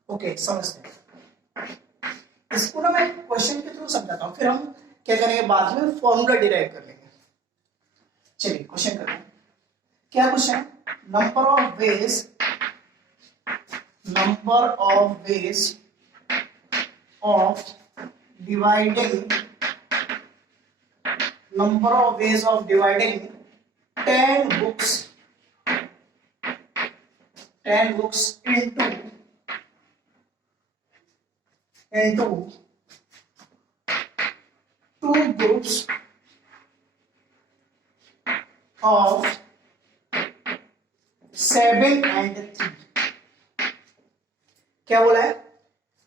ओके, समझते हैं इसको ना, मैं क्वेश्चन के थ्रू समझाता हूं, फिर हम क्या करेंगे बाद में फॉर्मूला डिराइव कर लेंगे। चलिए क्वेश्चन करते हैं। क्या क्वेश्चन है? Number of ways of dividing 10 books into two groups of 7 and 3। क्या बोला है?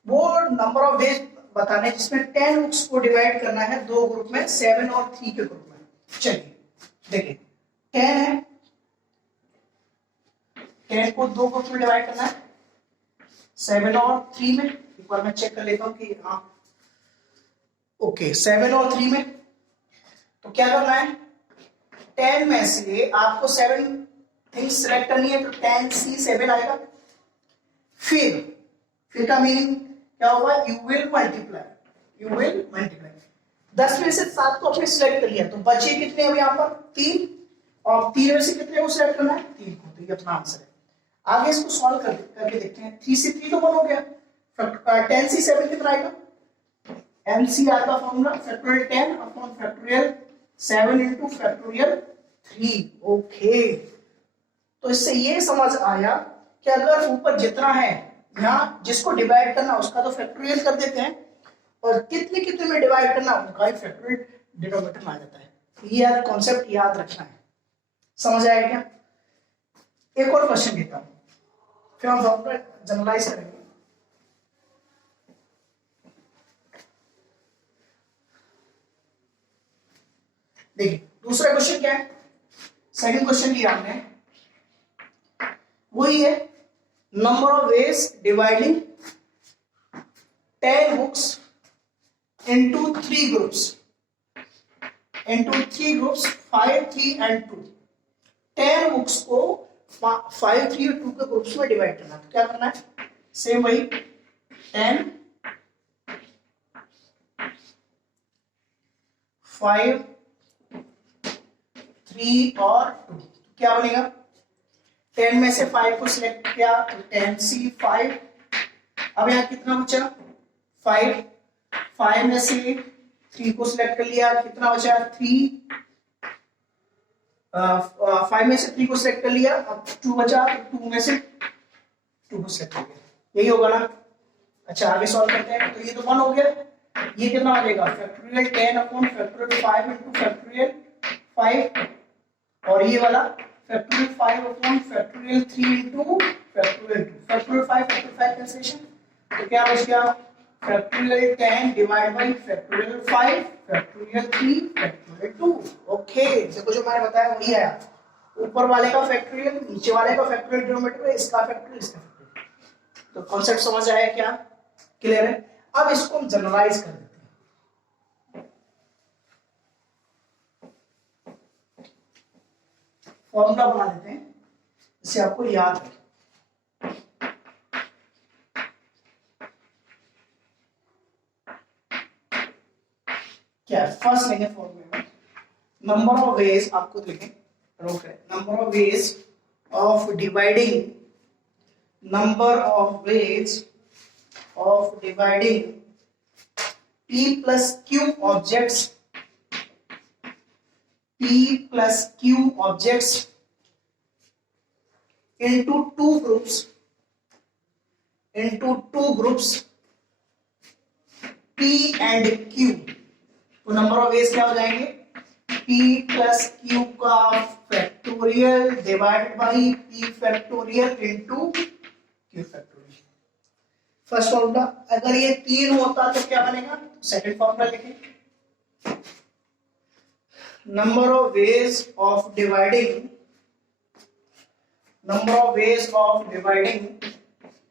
वो नंबर ऑफ वेज बताने जिसमें 10 बुक्स को डिवाइड करना है दो ग्रुप में, 7 और 3 के ग्रुप में। चलिए देखिए, 10 है, 10 को दो ग्रुप में डिवाइड करना है, 7 और 3 में। एक बार मैं चेक कर लेता हूं कि हाँ ओके 7 और 3 में। तो क्या करना है, 10 में से आपको 7 थिंग्स सिलेक्ट करनी है, तो 10C7 आएगा। फिर का मीनिंग क्या होगा? यू विल मल्टीप्लाई 10 में से 7 को आपने सिलेक्ट कर लिया, तो बचे कितने अब यहाँ पर? 3, और 3 में से कितने को सिलेक्ट करना है? 3 को। तो ये अपना आंसर है। आगे इसको सॉल्व करके देखते हैं। 3 से 3 तो 1 हो गया, 10C7 कितना आएगा? MCR का formula factorial 10 upon factorial 7 into factorial 3। Okay, तो इससे ये समझ आया कि अगर ऊपर जितना है यहाँ जिसको डिवाइड करना उसका तो फैक्टोरियल कर देते हैं, और कितने कितने में डिवाइड करना उनका ही फैक्टोरियल डिनोमिनेटर में आ जाता है। ये यार कॉन्सेप्ट याद रखना है। समझ आया क्या? एक और क्वेश्चन देता हूं, फिर हम जनरलाइज करेंगे। देखिए दूसरा क्वेश्चन क्या है? सेकंड क्वेश्चन लिया हमने, वही है number of veg dividing 10 books into 3 groups 5, 3 and 2। 10 books को 5, 3 और 2 के ग्रुप्स में डिवाइड करना। तो क्या करना है? सेम वही 10, 5, 3 और 2। क्या बनेगा? 10 में से 5 को सिलेक्ट किया तो 10C5। अब यहाँ कितना बचा? 5 में से 3 को सिलेक्ट कर लिया, कितना बचा? 3। 5 में से 3 को सिलेक्ट कर लिया, अब 2 बचा, तो 2 में से 2 को सिलेक्ट कर लिया। यही होगा ना? अच्छा आगे सॉल्व करते हैं। तो ये तो 1 हो गया, ये कितना आ जाएगा? Factorial 10 upon factorial 5 into factorial 5, और ये वाला factorial 5 upon factorial 3 into factorial 2। Factorial 5 cancellation, तो क्या बच गया? Factorial 10 divide by factorial 5 factorial 3 factorial 2। Okay, देखो जो मैंने बताया वही आया। ऊपर वाले का फैक्टोरियल, नीचे वाले का फैक्टोरियल डिनोमिनेटर, इसका फैक्टोरियल, इसका फैक्टोरियल। तो कॉन्सेप्ट समझ आया क्या? क्लियर है? अब इसको हम जनरलाइज कर देते हैं, फॉर्मूला बना देते हैं जिससे आपको याद है। क्या है? फर्स्ट लेंगे फॉर्मूला में नंबर ऑफ वेज, आपको लिखें रोक है, number of ways of dividing P plus Q objects into two groups P and Q। तो नंबर ऑफ वेज क्या हो जाएंगे? P plus Q का factorial divided by P factorial into Q factorial. First formula. अगर ये 3 होता तो क्या बनेगा? सेकंड फॉर्मूला लिखें, number of ways of dividing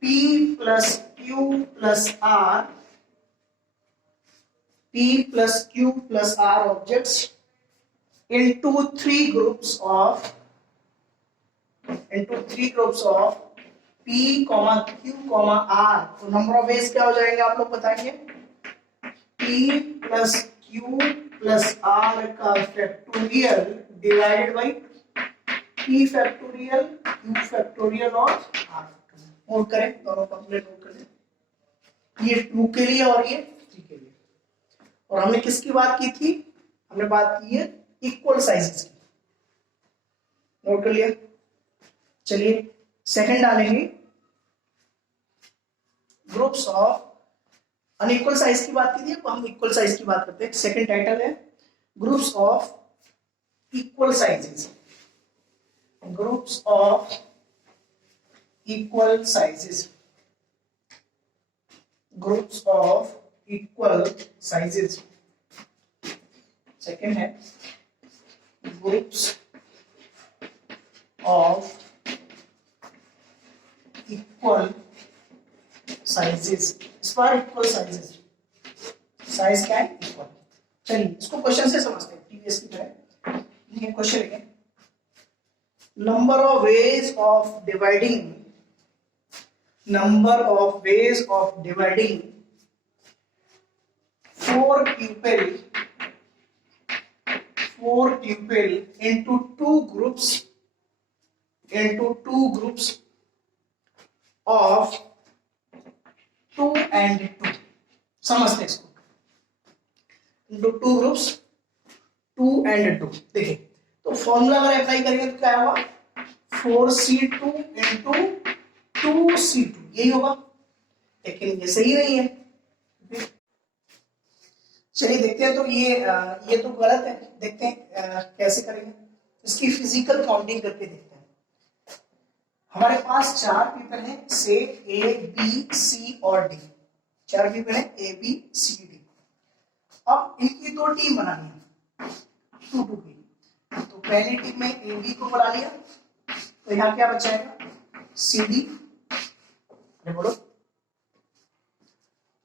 P plus Q plus R P plus Q plus R objects into three groups of P, Q, R। तो number of veg क्या हो जाएंगे आप लोग बताएंगे? P plus Q plus R का factorial divided by P factorial, Q factorial और R factorial. Note करें, दोनों कंप्लीट नोट करें, ये 2 के लिए और ये 3 के लिए। और हमने किसकी बात की थी? हमने बात की है इक्वल साइजेस की। नोट कर लिया? चलिए सेकंड डालेंगे, ग्रुप्स ऑफ अनइक्वल साइज की बात की थी, तो हम इक्वल साइज की बात करते हैं। सेकंड टाइटल है groups of equal sizes, groups of equal sizes, groups of equal sizes. Second है ग्रुप्स ऑफ इक्वल साइजेस। इस बार इक्वल साइजेस, साइज क्या है? इक्वल। चलिए इसको क्वेश्चन से समझते हैं प्रीवियस की तरह। ये क्वेश्चन है, number of ways of dividing, number of ways of dividing 4 pupil into two groups of 2 and 2। समझते हैं इसको, into two groups 2 and 2। देखिए तो फॉर्मूला अगर अप्लाई करेंगे तो क्या होगा? 4C2 into 2C2, यही होगा। लेकिन ये सही नहीं है, चलिए देखते हैं। तो ये तो गलत है, देखते हैं कैसे करेंगे। इसकी फिजिकल काउंटिंग करके देखते हैं। हमारे पास 4 पीपल हैं, से A B C और D, 4 पीपल हैं A B C D। अब इनकी 2 टीम बनानी है, 2-2 की। तो पहली टीम में A B को बुला लिया, तो यहाँ क्या बचाएगा? C D। बोलो।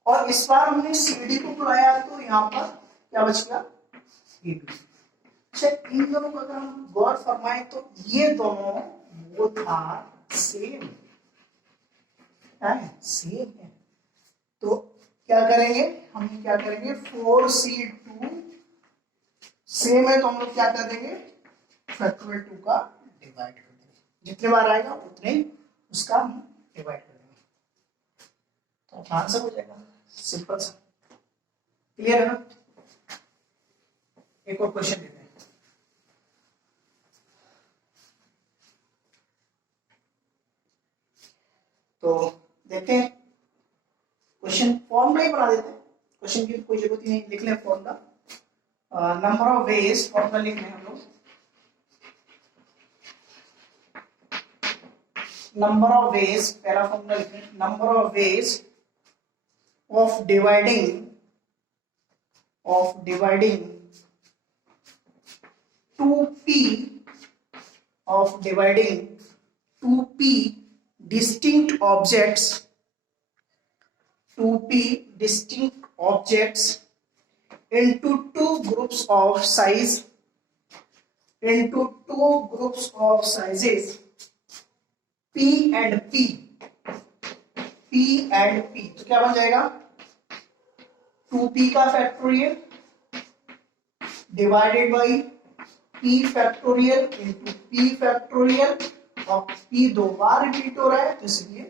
और इस बार हमने CD को बुलाया तो यहाँ पर क्या बच गया? AB। अच्छा, इन दोनों का अगर हम गौर फरमाएं तो ये दोनों बोथ आर सेम है, सेम है। तो क्या करेंगे हम? क्या करेंगे? 4C2 सेम है तो हम लोग क्या कर देंगे? फैक्टोरियल 2 का डिवाइड कर देंगे, जितने बार आएगा उतने उसका हम डिवाइड कर देंगे, तो आंसर हो जाएगा। सिंपल सा, क्लियर है ना? एक और क्वेश्चन देते हैं। तो देखते हैं, क्वेश्चन फॉर्मूला ही बना देते हैं, क्वेश्चन की कोई जरूरत ही नहीं, लिख लें formula. Number of veg, formula लिख लें हम लोग। नंबर ऑफ वेज, पहला फॉर्मूला लिख लें, number of veg of dividing 2p distinct objects into two groups of sizes p and p। तो क्या बन जाएगा? 2p का factorial divided by p factorial into p factorial, और p 2 बार रिपीट हो रहा है तो इसलिए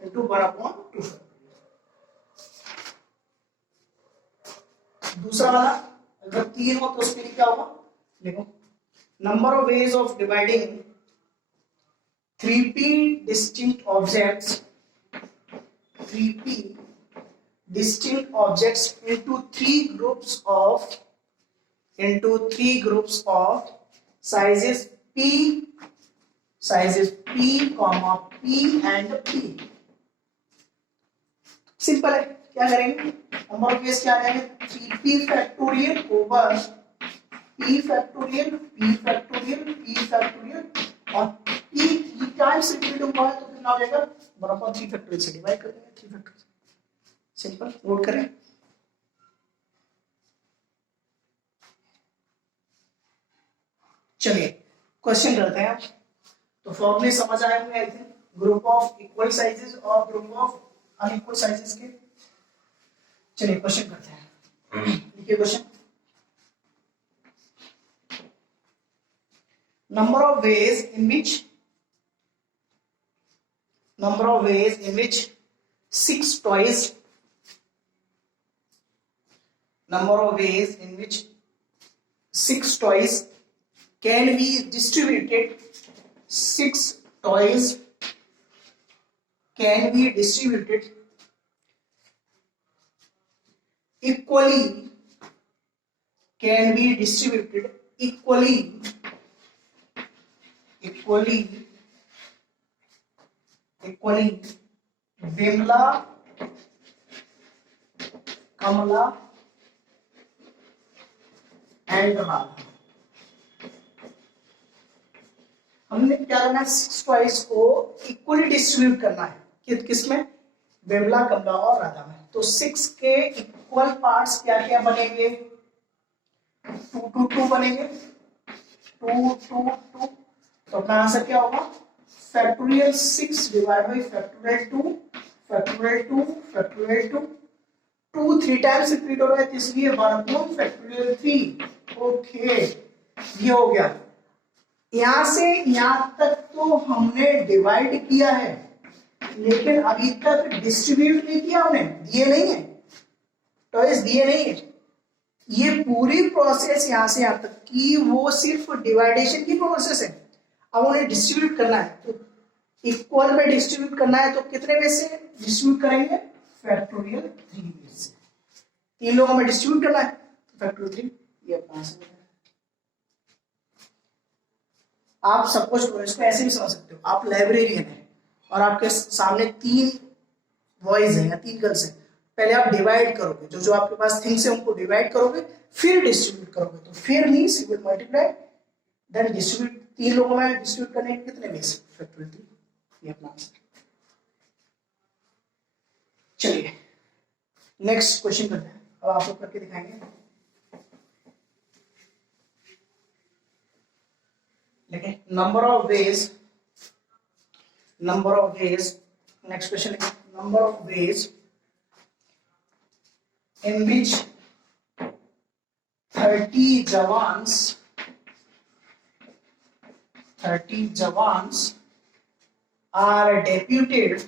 इंटू 1/2 फैक्टोरियल। दूसरा वाला अगर 3 हो तो उसके लिए क्या होगा? देखो, number of ways of dividing 3p distinct objects into three groups of sizes p, comma p and p। Simple है, क्या करेंगे? नंबर ऑफ वेज क्या करेंगे? 3p factorial over p factorial और p 3 टाइम्स रिपीट हुआ है तो कितना हो जाएगा? 1/3 फैक्टोरियल से डिवाइड कर देंगे, 3 फैक्टोरियल। सिंपल, नोट करें। चलिए क्वेश्चन करते हैं। तो फॉर्मूले समझ आए होंगे I think, group of equal sizes और ग्रुप ऑफ अनइक्वल साइजेस के। चलिए क्वेश्चन करते हैं। लिखिए question. number of ways in which 6 toys can be distributed. 6 toys can be distributed equally Vimla, Kamla and Radha. हमने क्या करना है, 6 टॉयज को इक्वली डिस्ट्रीब्यूट करना है। किसमें? विमला, कमला और राधा में। तो 6 के इक्वल पार्ट्स क्या क्या बनेंगे? 2 2 2 बनेंगे, 2 2 2। तो अपना आंसर क्या होगा? Factorial 6 divide by factorial 2 factorial 2 factorial 2। 2 3 times repeat हो रहा है, इसलिए 1 फैक्टोरियल 3। ओके, ये हो गया। यहां से यहां तक तो हमने डिवाइड किया है, लेकिन अभी तक डिस्ट्रीब्यूट नहीं किया हमने, दिए नहीं है, टॉयज दिए नहीं है। ये पूरी प्रोसेस यहां से यहां तक की वो सिर्फ डिवाइडेशन की प्रोसेस है। अब उन्हें डिस्ट्रीब्यूट करना है, तो इक्वल में डिस्ट्रीब्यूट करना है, तो कितने में से डिस्ट्रीब्यूट करेंगे? फैक्टोरियल 3 में से। 3 लोगों में डिस्ट्रीब्यूट करना है, तो फैक्टोरियल 3। ये अपना आंसर है। आप सब कुछ इसको ऐसे भी समझ सकते हो। आप लाइब्रेरियन है और आपके सामने 3 बॉयज हैं या 3 गर्ल्स हैं। पहले आप डिवाइड करोगे, जो जो आपके पास थिंग्स है उनको डिवाइड करोगे, फिर डिस्ट्रीब्यूट करोगे। तो फिर means you will multiply then distribute. 3 लोगों में डिस्ट्रीब्यूट करने के कितने मींस? फैक्टोरियल 3। ये अपना आंसर। चलिए नेक्स्ट क्वेश्चन करते हैं। अब आप लोग करके दिखाएंगे। लेकिन number of ways, next question है, number of ways in which 30 jawans are deputed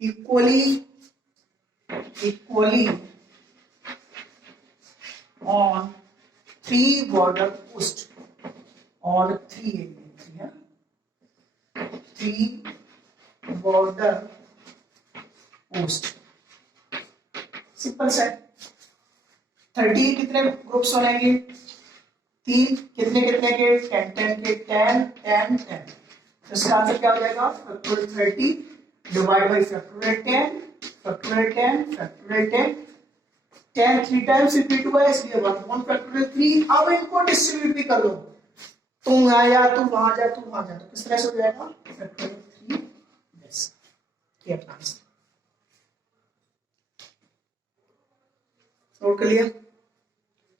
equally on 3 border posts. और 3 border post। सिंपल से 30 कितने ग्रुप्स बनेंगे? 3 कितने कितने के? 10 10 के, 10 10 10। तो इसका आंसर क्या हो जाएगा? Factorial 30 divide by factorial 10 factorial 10 factorial 10। 10 3 times repeat हुआ है, इसलिए 1 फैक्टोरियल 3। अब इनको डिस्ट्रीब्यूट भी कर लो, तुम यहाँ जा, तुम वहां जा, तुम वहां जा, तो किस तरह से हो जाएगा? फैक्टोरियल 3 बस। ये अपना आंसर। नोट कर लिया?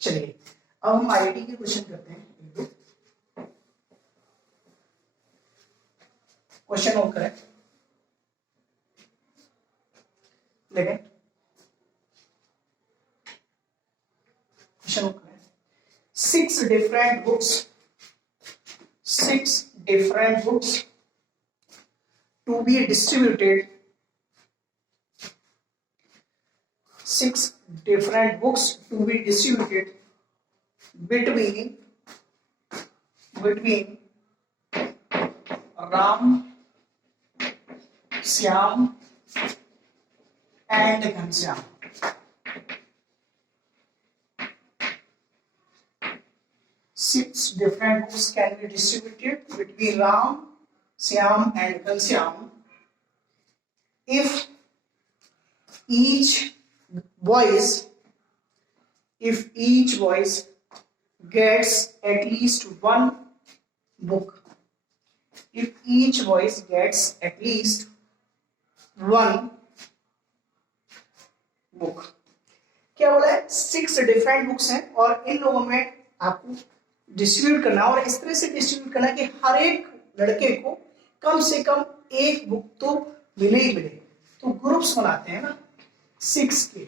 चलिए अब हम आईआईटी के क्वेश्चन करते हैं। क्वेश्चन नोट करें। देखें क्वेश्चन नोट करें। 6 different books to be distributed. 6 different books to be distributed between Ram, Shyam and Ghanshyam. 6 different books can be distributed between Ram, Shyam and Ghanshyam if each voice gets at least 1 book. If each voice gets at least one book. क्या बोला है? 6 different books हैं और इन लोगों में आपको distribute करना और इस तरह से डिस्ट्रीब्यूट करना कि हर एक लड़के को कम से कम एक बुक तो मिले ही मिले। तो ग्रुप्स बनाते हैं ना 6 के।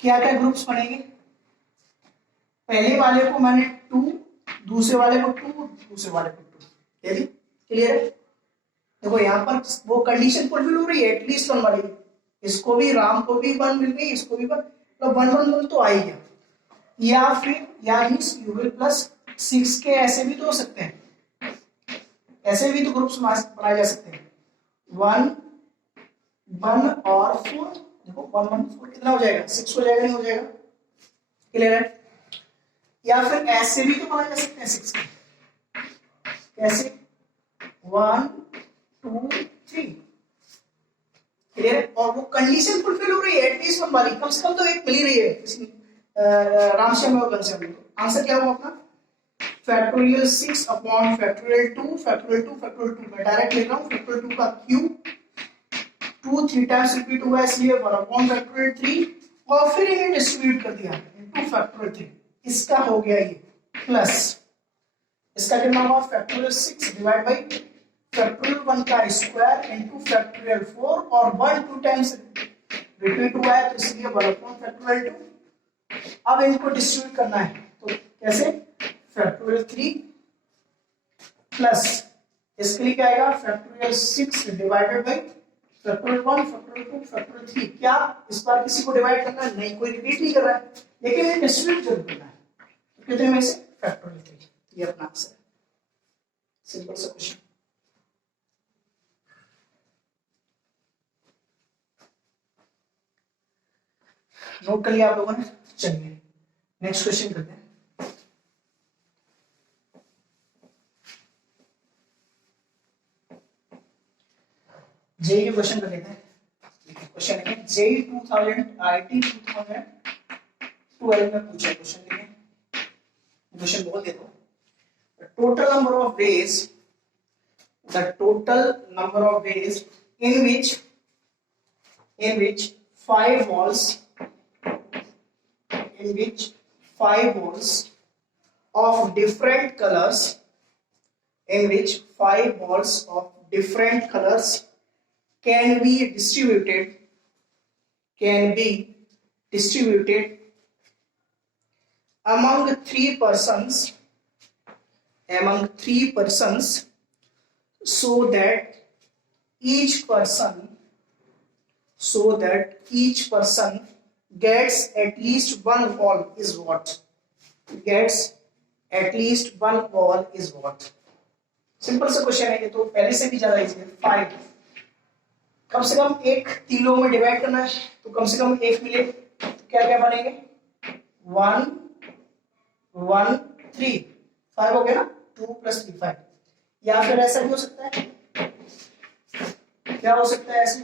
क्या क्या ग्रुप्स बनेंगे? पहले वाले को मैंने 2, दूसरे वाले को 2, दूसरे वाले को 2। यदि क्लियर है? देखो यहाँ पर वो कंडीशन फुलफिल हो रही है, एटलीस्ट 1 वाली। इसको भी, राम को भी 1 मिल गई, इसको भी 1, तो 1 तो आ ही गया। या फिर या मींस यू विल प्लस 6 के ऐसे भी तो हो सकते हैं, ऐसे भी तो ग्रुप्स बनाए जा सकते हैं। 1 1 और 4। देखो 1 1 4 कितना हो जाएगा? 6 हो जाएगा, नहीं हो जाएगा? क्लियर है? या फिर ऐसे भी तो बनाए जा सकते हैं 6 के। कैसे? 1 2 3। क्लियर है? और वो कंडीशन फुलफिल हो रही है, एटलीस्ट 1 वाली, कम से कम तो एक मिल ही रही है रामश्याम और घनश्याम को। आंसर क्या होगा अपना? Factorial 6 upon factorial 2 factorial 2 factorial 2। मैं डायरेक्ट लिख रहा हूं, फैक्टोरियल 2 का क्यूब 2 3 टाइम्स रिपीट हुआ इसलिए 1 अपॉन फैक्टोरियल 3 और फिर इन्हें डिस्ट्रीब्यूट कर दिया इनटू फैक्टोरियल 3। इसका हो गया ये प्लस इसका कितना हुआ? फैक्टोरियल 6 डिवाइड बाई फैक्टोरियल 1 का स्क्वायर इनटू फैक्टोरियल 4 और 1 2 टाइम्स रिपीट हुआ है तो इसलिए 1 अपॉन फैक्टोरियल 2। अब इनको डिस्ट्रीब्यूट करना है तो कैसे? फैक्टोरियल 3 प्लस इसके लिए क्या आएगा? Factorial 6 divided by factorial 1 factorial 2 factorial 3। क्या इस बार किसी को डिवाइड करना है? नहीं, कोई रिपीट नहीं कर रहा है, लेकिन ये डिस्ट्रीब्यूट जरूर करना है। तो कितने में से? फैक्टोरियल 3। ये अपना आंसर है। सिंपल सा क्वेश्चन। नोट कर लिया आप लोगों ने? चलिए नेक्स्ट क्वेश्चन करते हैं। जेई के क्वेश्चन कर लेते हैं। क्वेश्चन है जेई 2000 आईटी 2012 में पूछा क्वेश्चन। देखिए क्वेश्चन बोल देता हूं। Total number of veg, the total number of ways in which 5 balls of different colors can be distributed among 3 persons so that each person gets at least 1 ball is what? Simple सा question है ये तो, पहले से भी ज्यादा easy है। 5 कम से कम एक 3 लोगों में डिवाइड करना है तो कम से कम एक मिले। क्या क्या बनेंगे? 1 1 3 5 हो गया ना? 2 + 3 5। या फिर ऐसा भी हो सकता है, क्या हो सकता है ऐसे?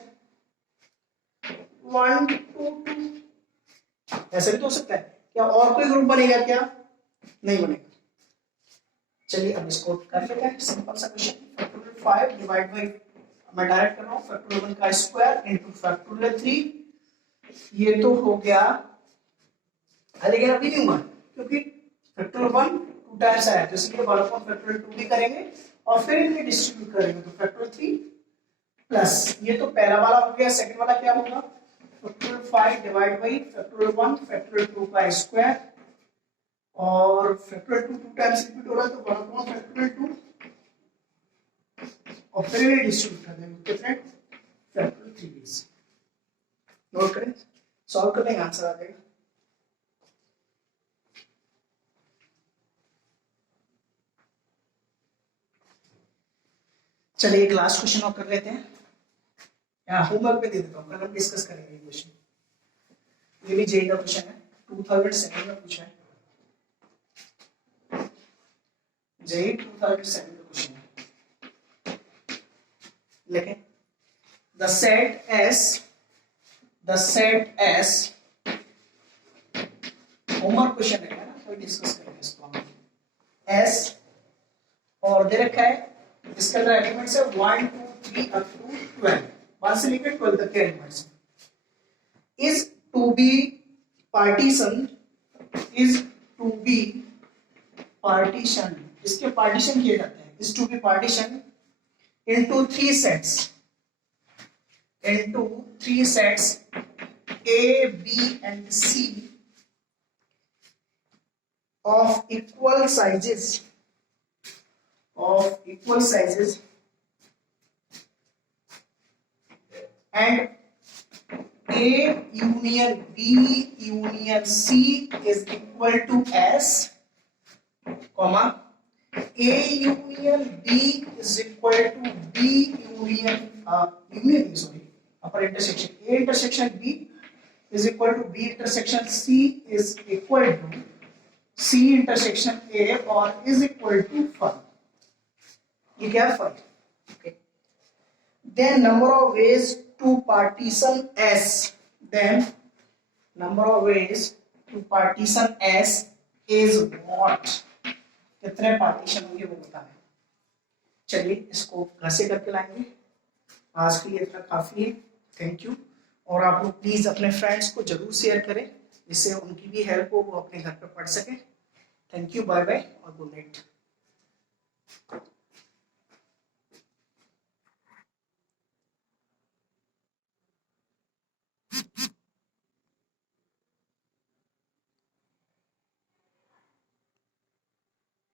1 2 2 ऐसे भी तो हो सकता है। क्या और कोई ग्रुप बनेगा? क्या नहीं बनेगा। चलिए अब इसको कर लेते हैं। सिंपल सा क्वेश्चन। फैक्टोरियल 5 डिवाइड बाई, मैं डायरेक्ट कर रहा हूं, फैक्टोरियल 1 का स्क्वायर इनटू फैक्टोरियल 3। ये तो हो गया, लेकिन अभी नहीं हुआ क्योंकि फैक्टोरियल 1 2 टाइम्स आया तो इसलिए 1 अपॉन फैक्टोरियल 2 भी करेंगे और फिर इन्हें डिस्ट्रीब्यूट करेंगे तो फैक्टोरियल 3 प्लस ये तो पहला वाला हो गया। सेकंड वाला क्या होगा? Factorial 5 divide by factorial 1 factorial 2 का स्क्वायर और फैक्टोरियल 2 2 टाइम्स रिपीट हो रहा है तो 1 अपॉन फैक्टोरियल 2 और फिर इन्हें डिस्ट्रीब्यूट कर देंगे कितने? फैक्टोरियल 3। नोट करें, सॉल्व कर लेंगे, आंसर आ जाएगा। चलिए एक लास्ट क्वेश्चन और कर लेते हैं। यहाँ होमवर्क पे दे देता हूँ, कल हम डिस्कस करेंगे ये क्वेश्चन। ये भी जेई का क्वेश्चन है, 2007 में पूछा है। जेई 2007 का क्वेश्चन है। लिखें the set S homework question है ना, कोई डिस्कस करेंगे इसको हम। S और दे रखा है इसका एलिमेंट्स है 1 2 3 अप टू 12। 1 से लेकर 12 तक के elements is to be partition, is to be partition, इसके पार्टीशन किए जाते हैं, is to be partition into 3 sets, into 3 sets A, B and C of equal sizes, and A union B union C is equal to S, comma A union B is equal to B union upper intersection A intersection B is equal to B intersection C is equal to C intersection A or is equal to phi. You get phi. Okay. Then number of ways to partition S. Then number of ways to partition S is what? कितने partition होंगे वो बताएं। चलिए इसको घर से करके लाएंगे। आज के लिए इतना काफी है। Thank you. और आप लोग प्लीज अपने फ्रेंड्स को जरूर शेयर करें, जिससे उनकी भी हेल्प हो, वो अपने घर पे पढ़ सके। थैंक यू, बाय बाय और गुड नाइट।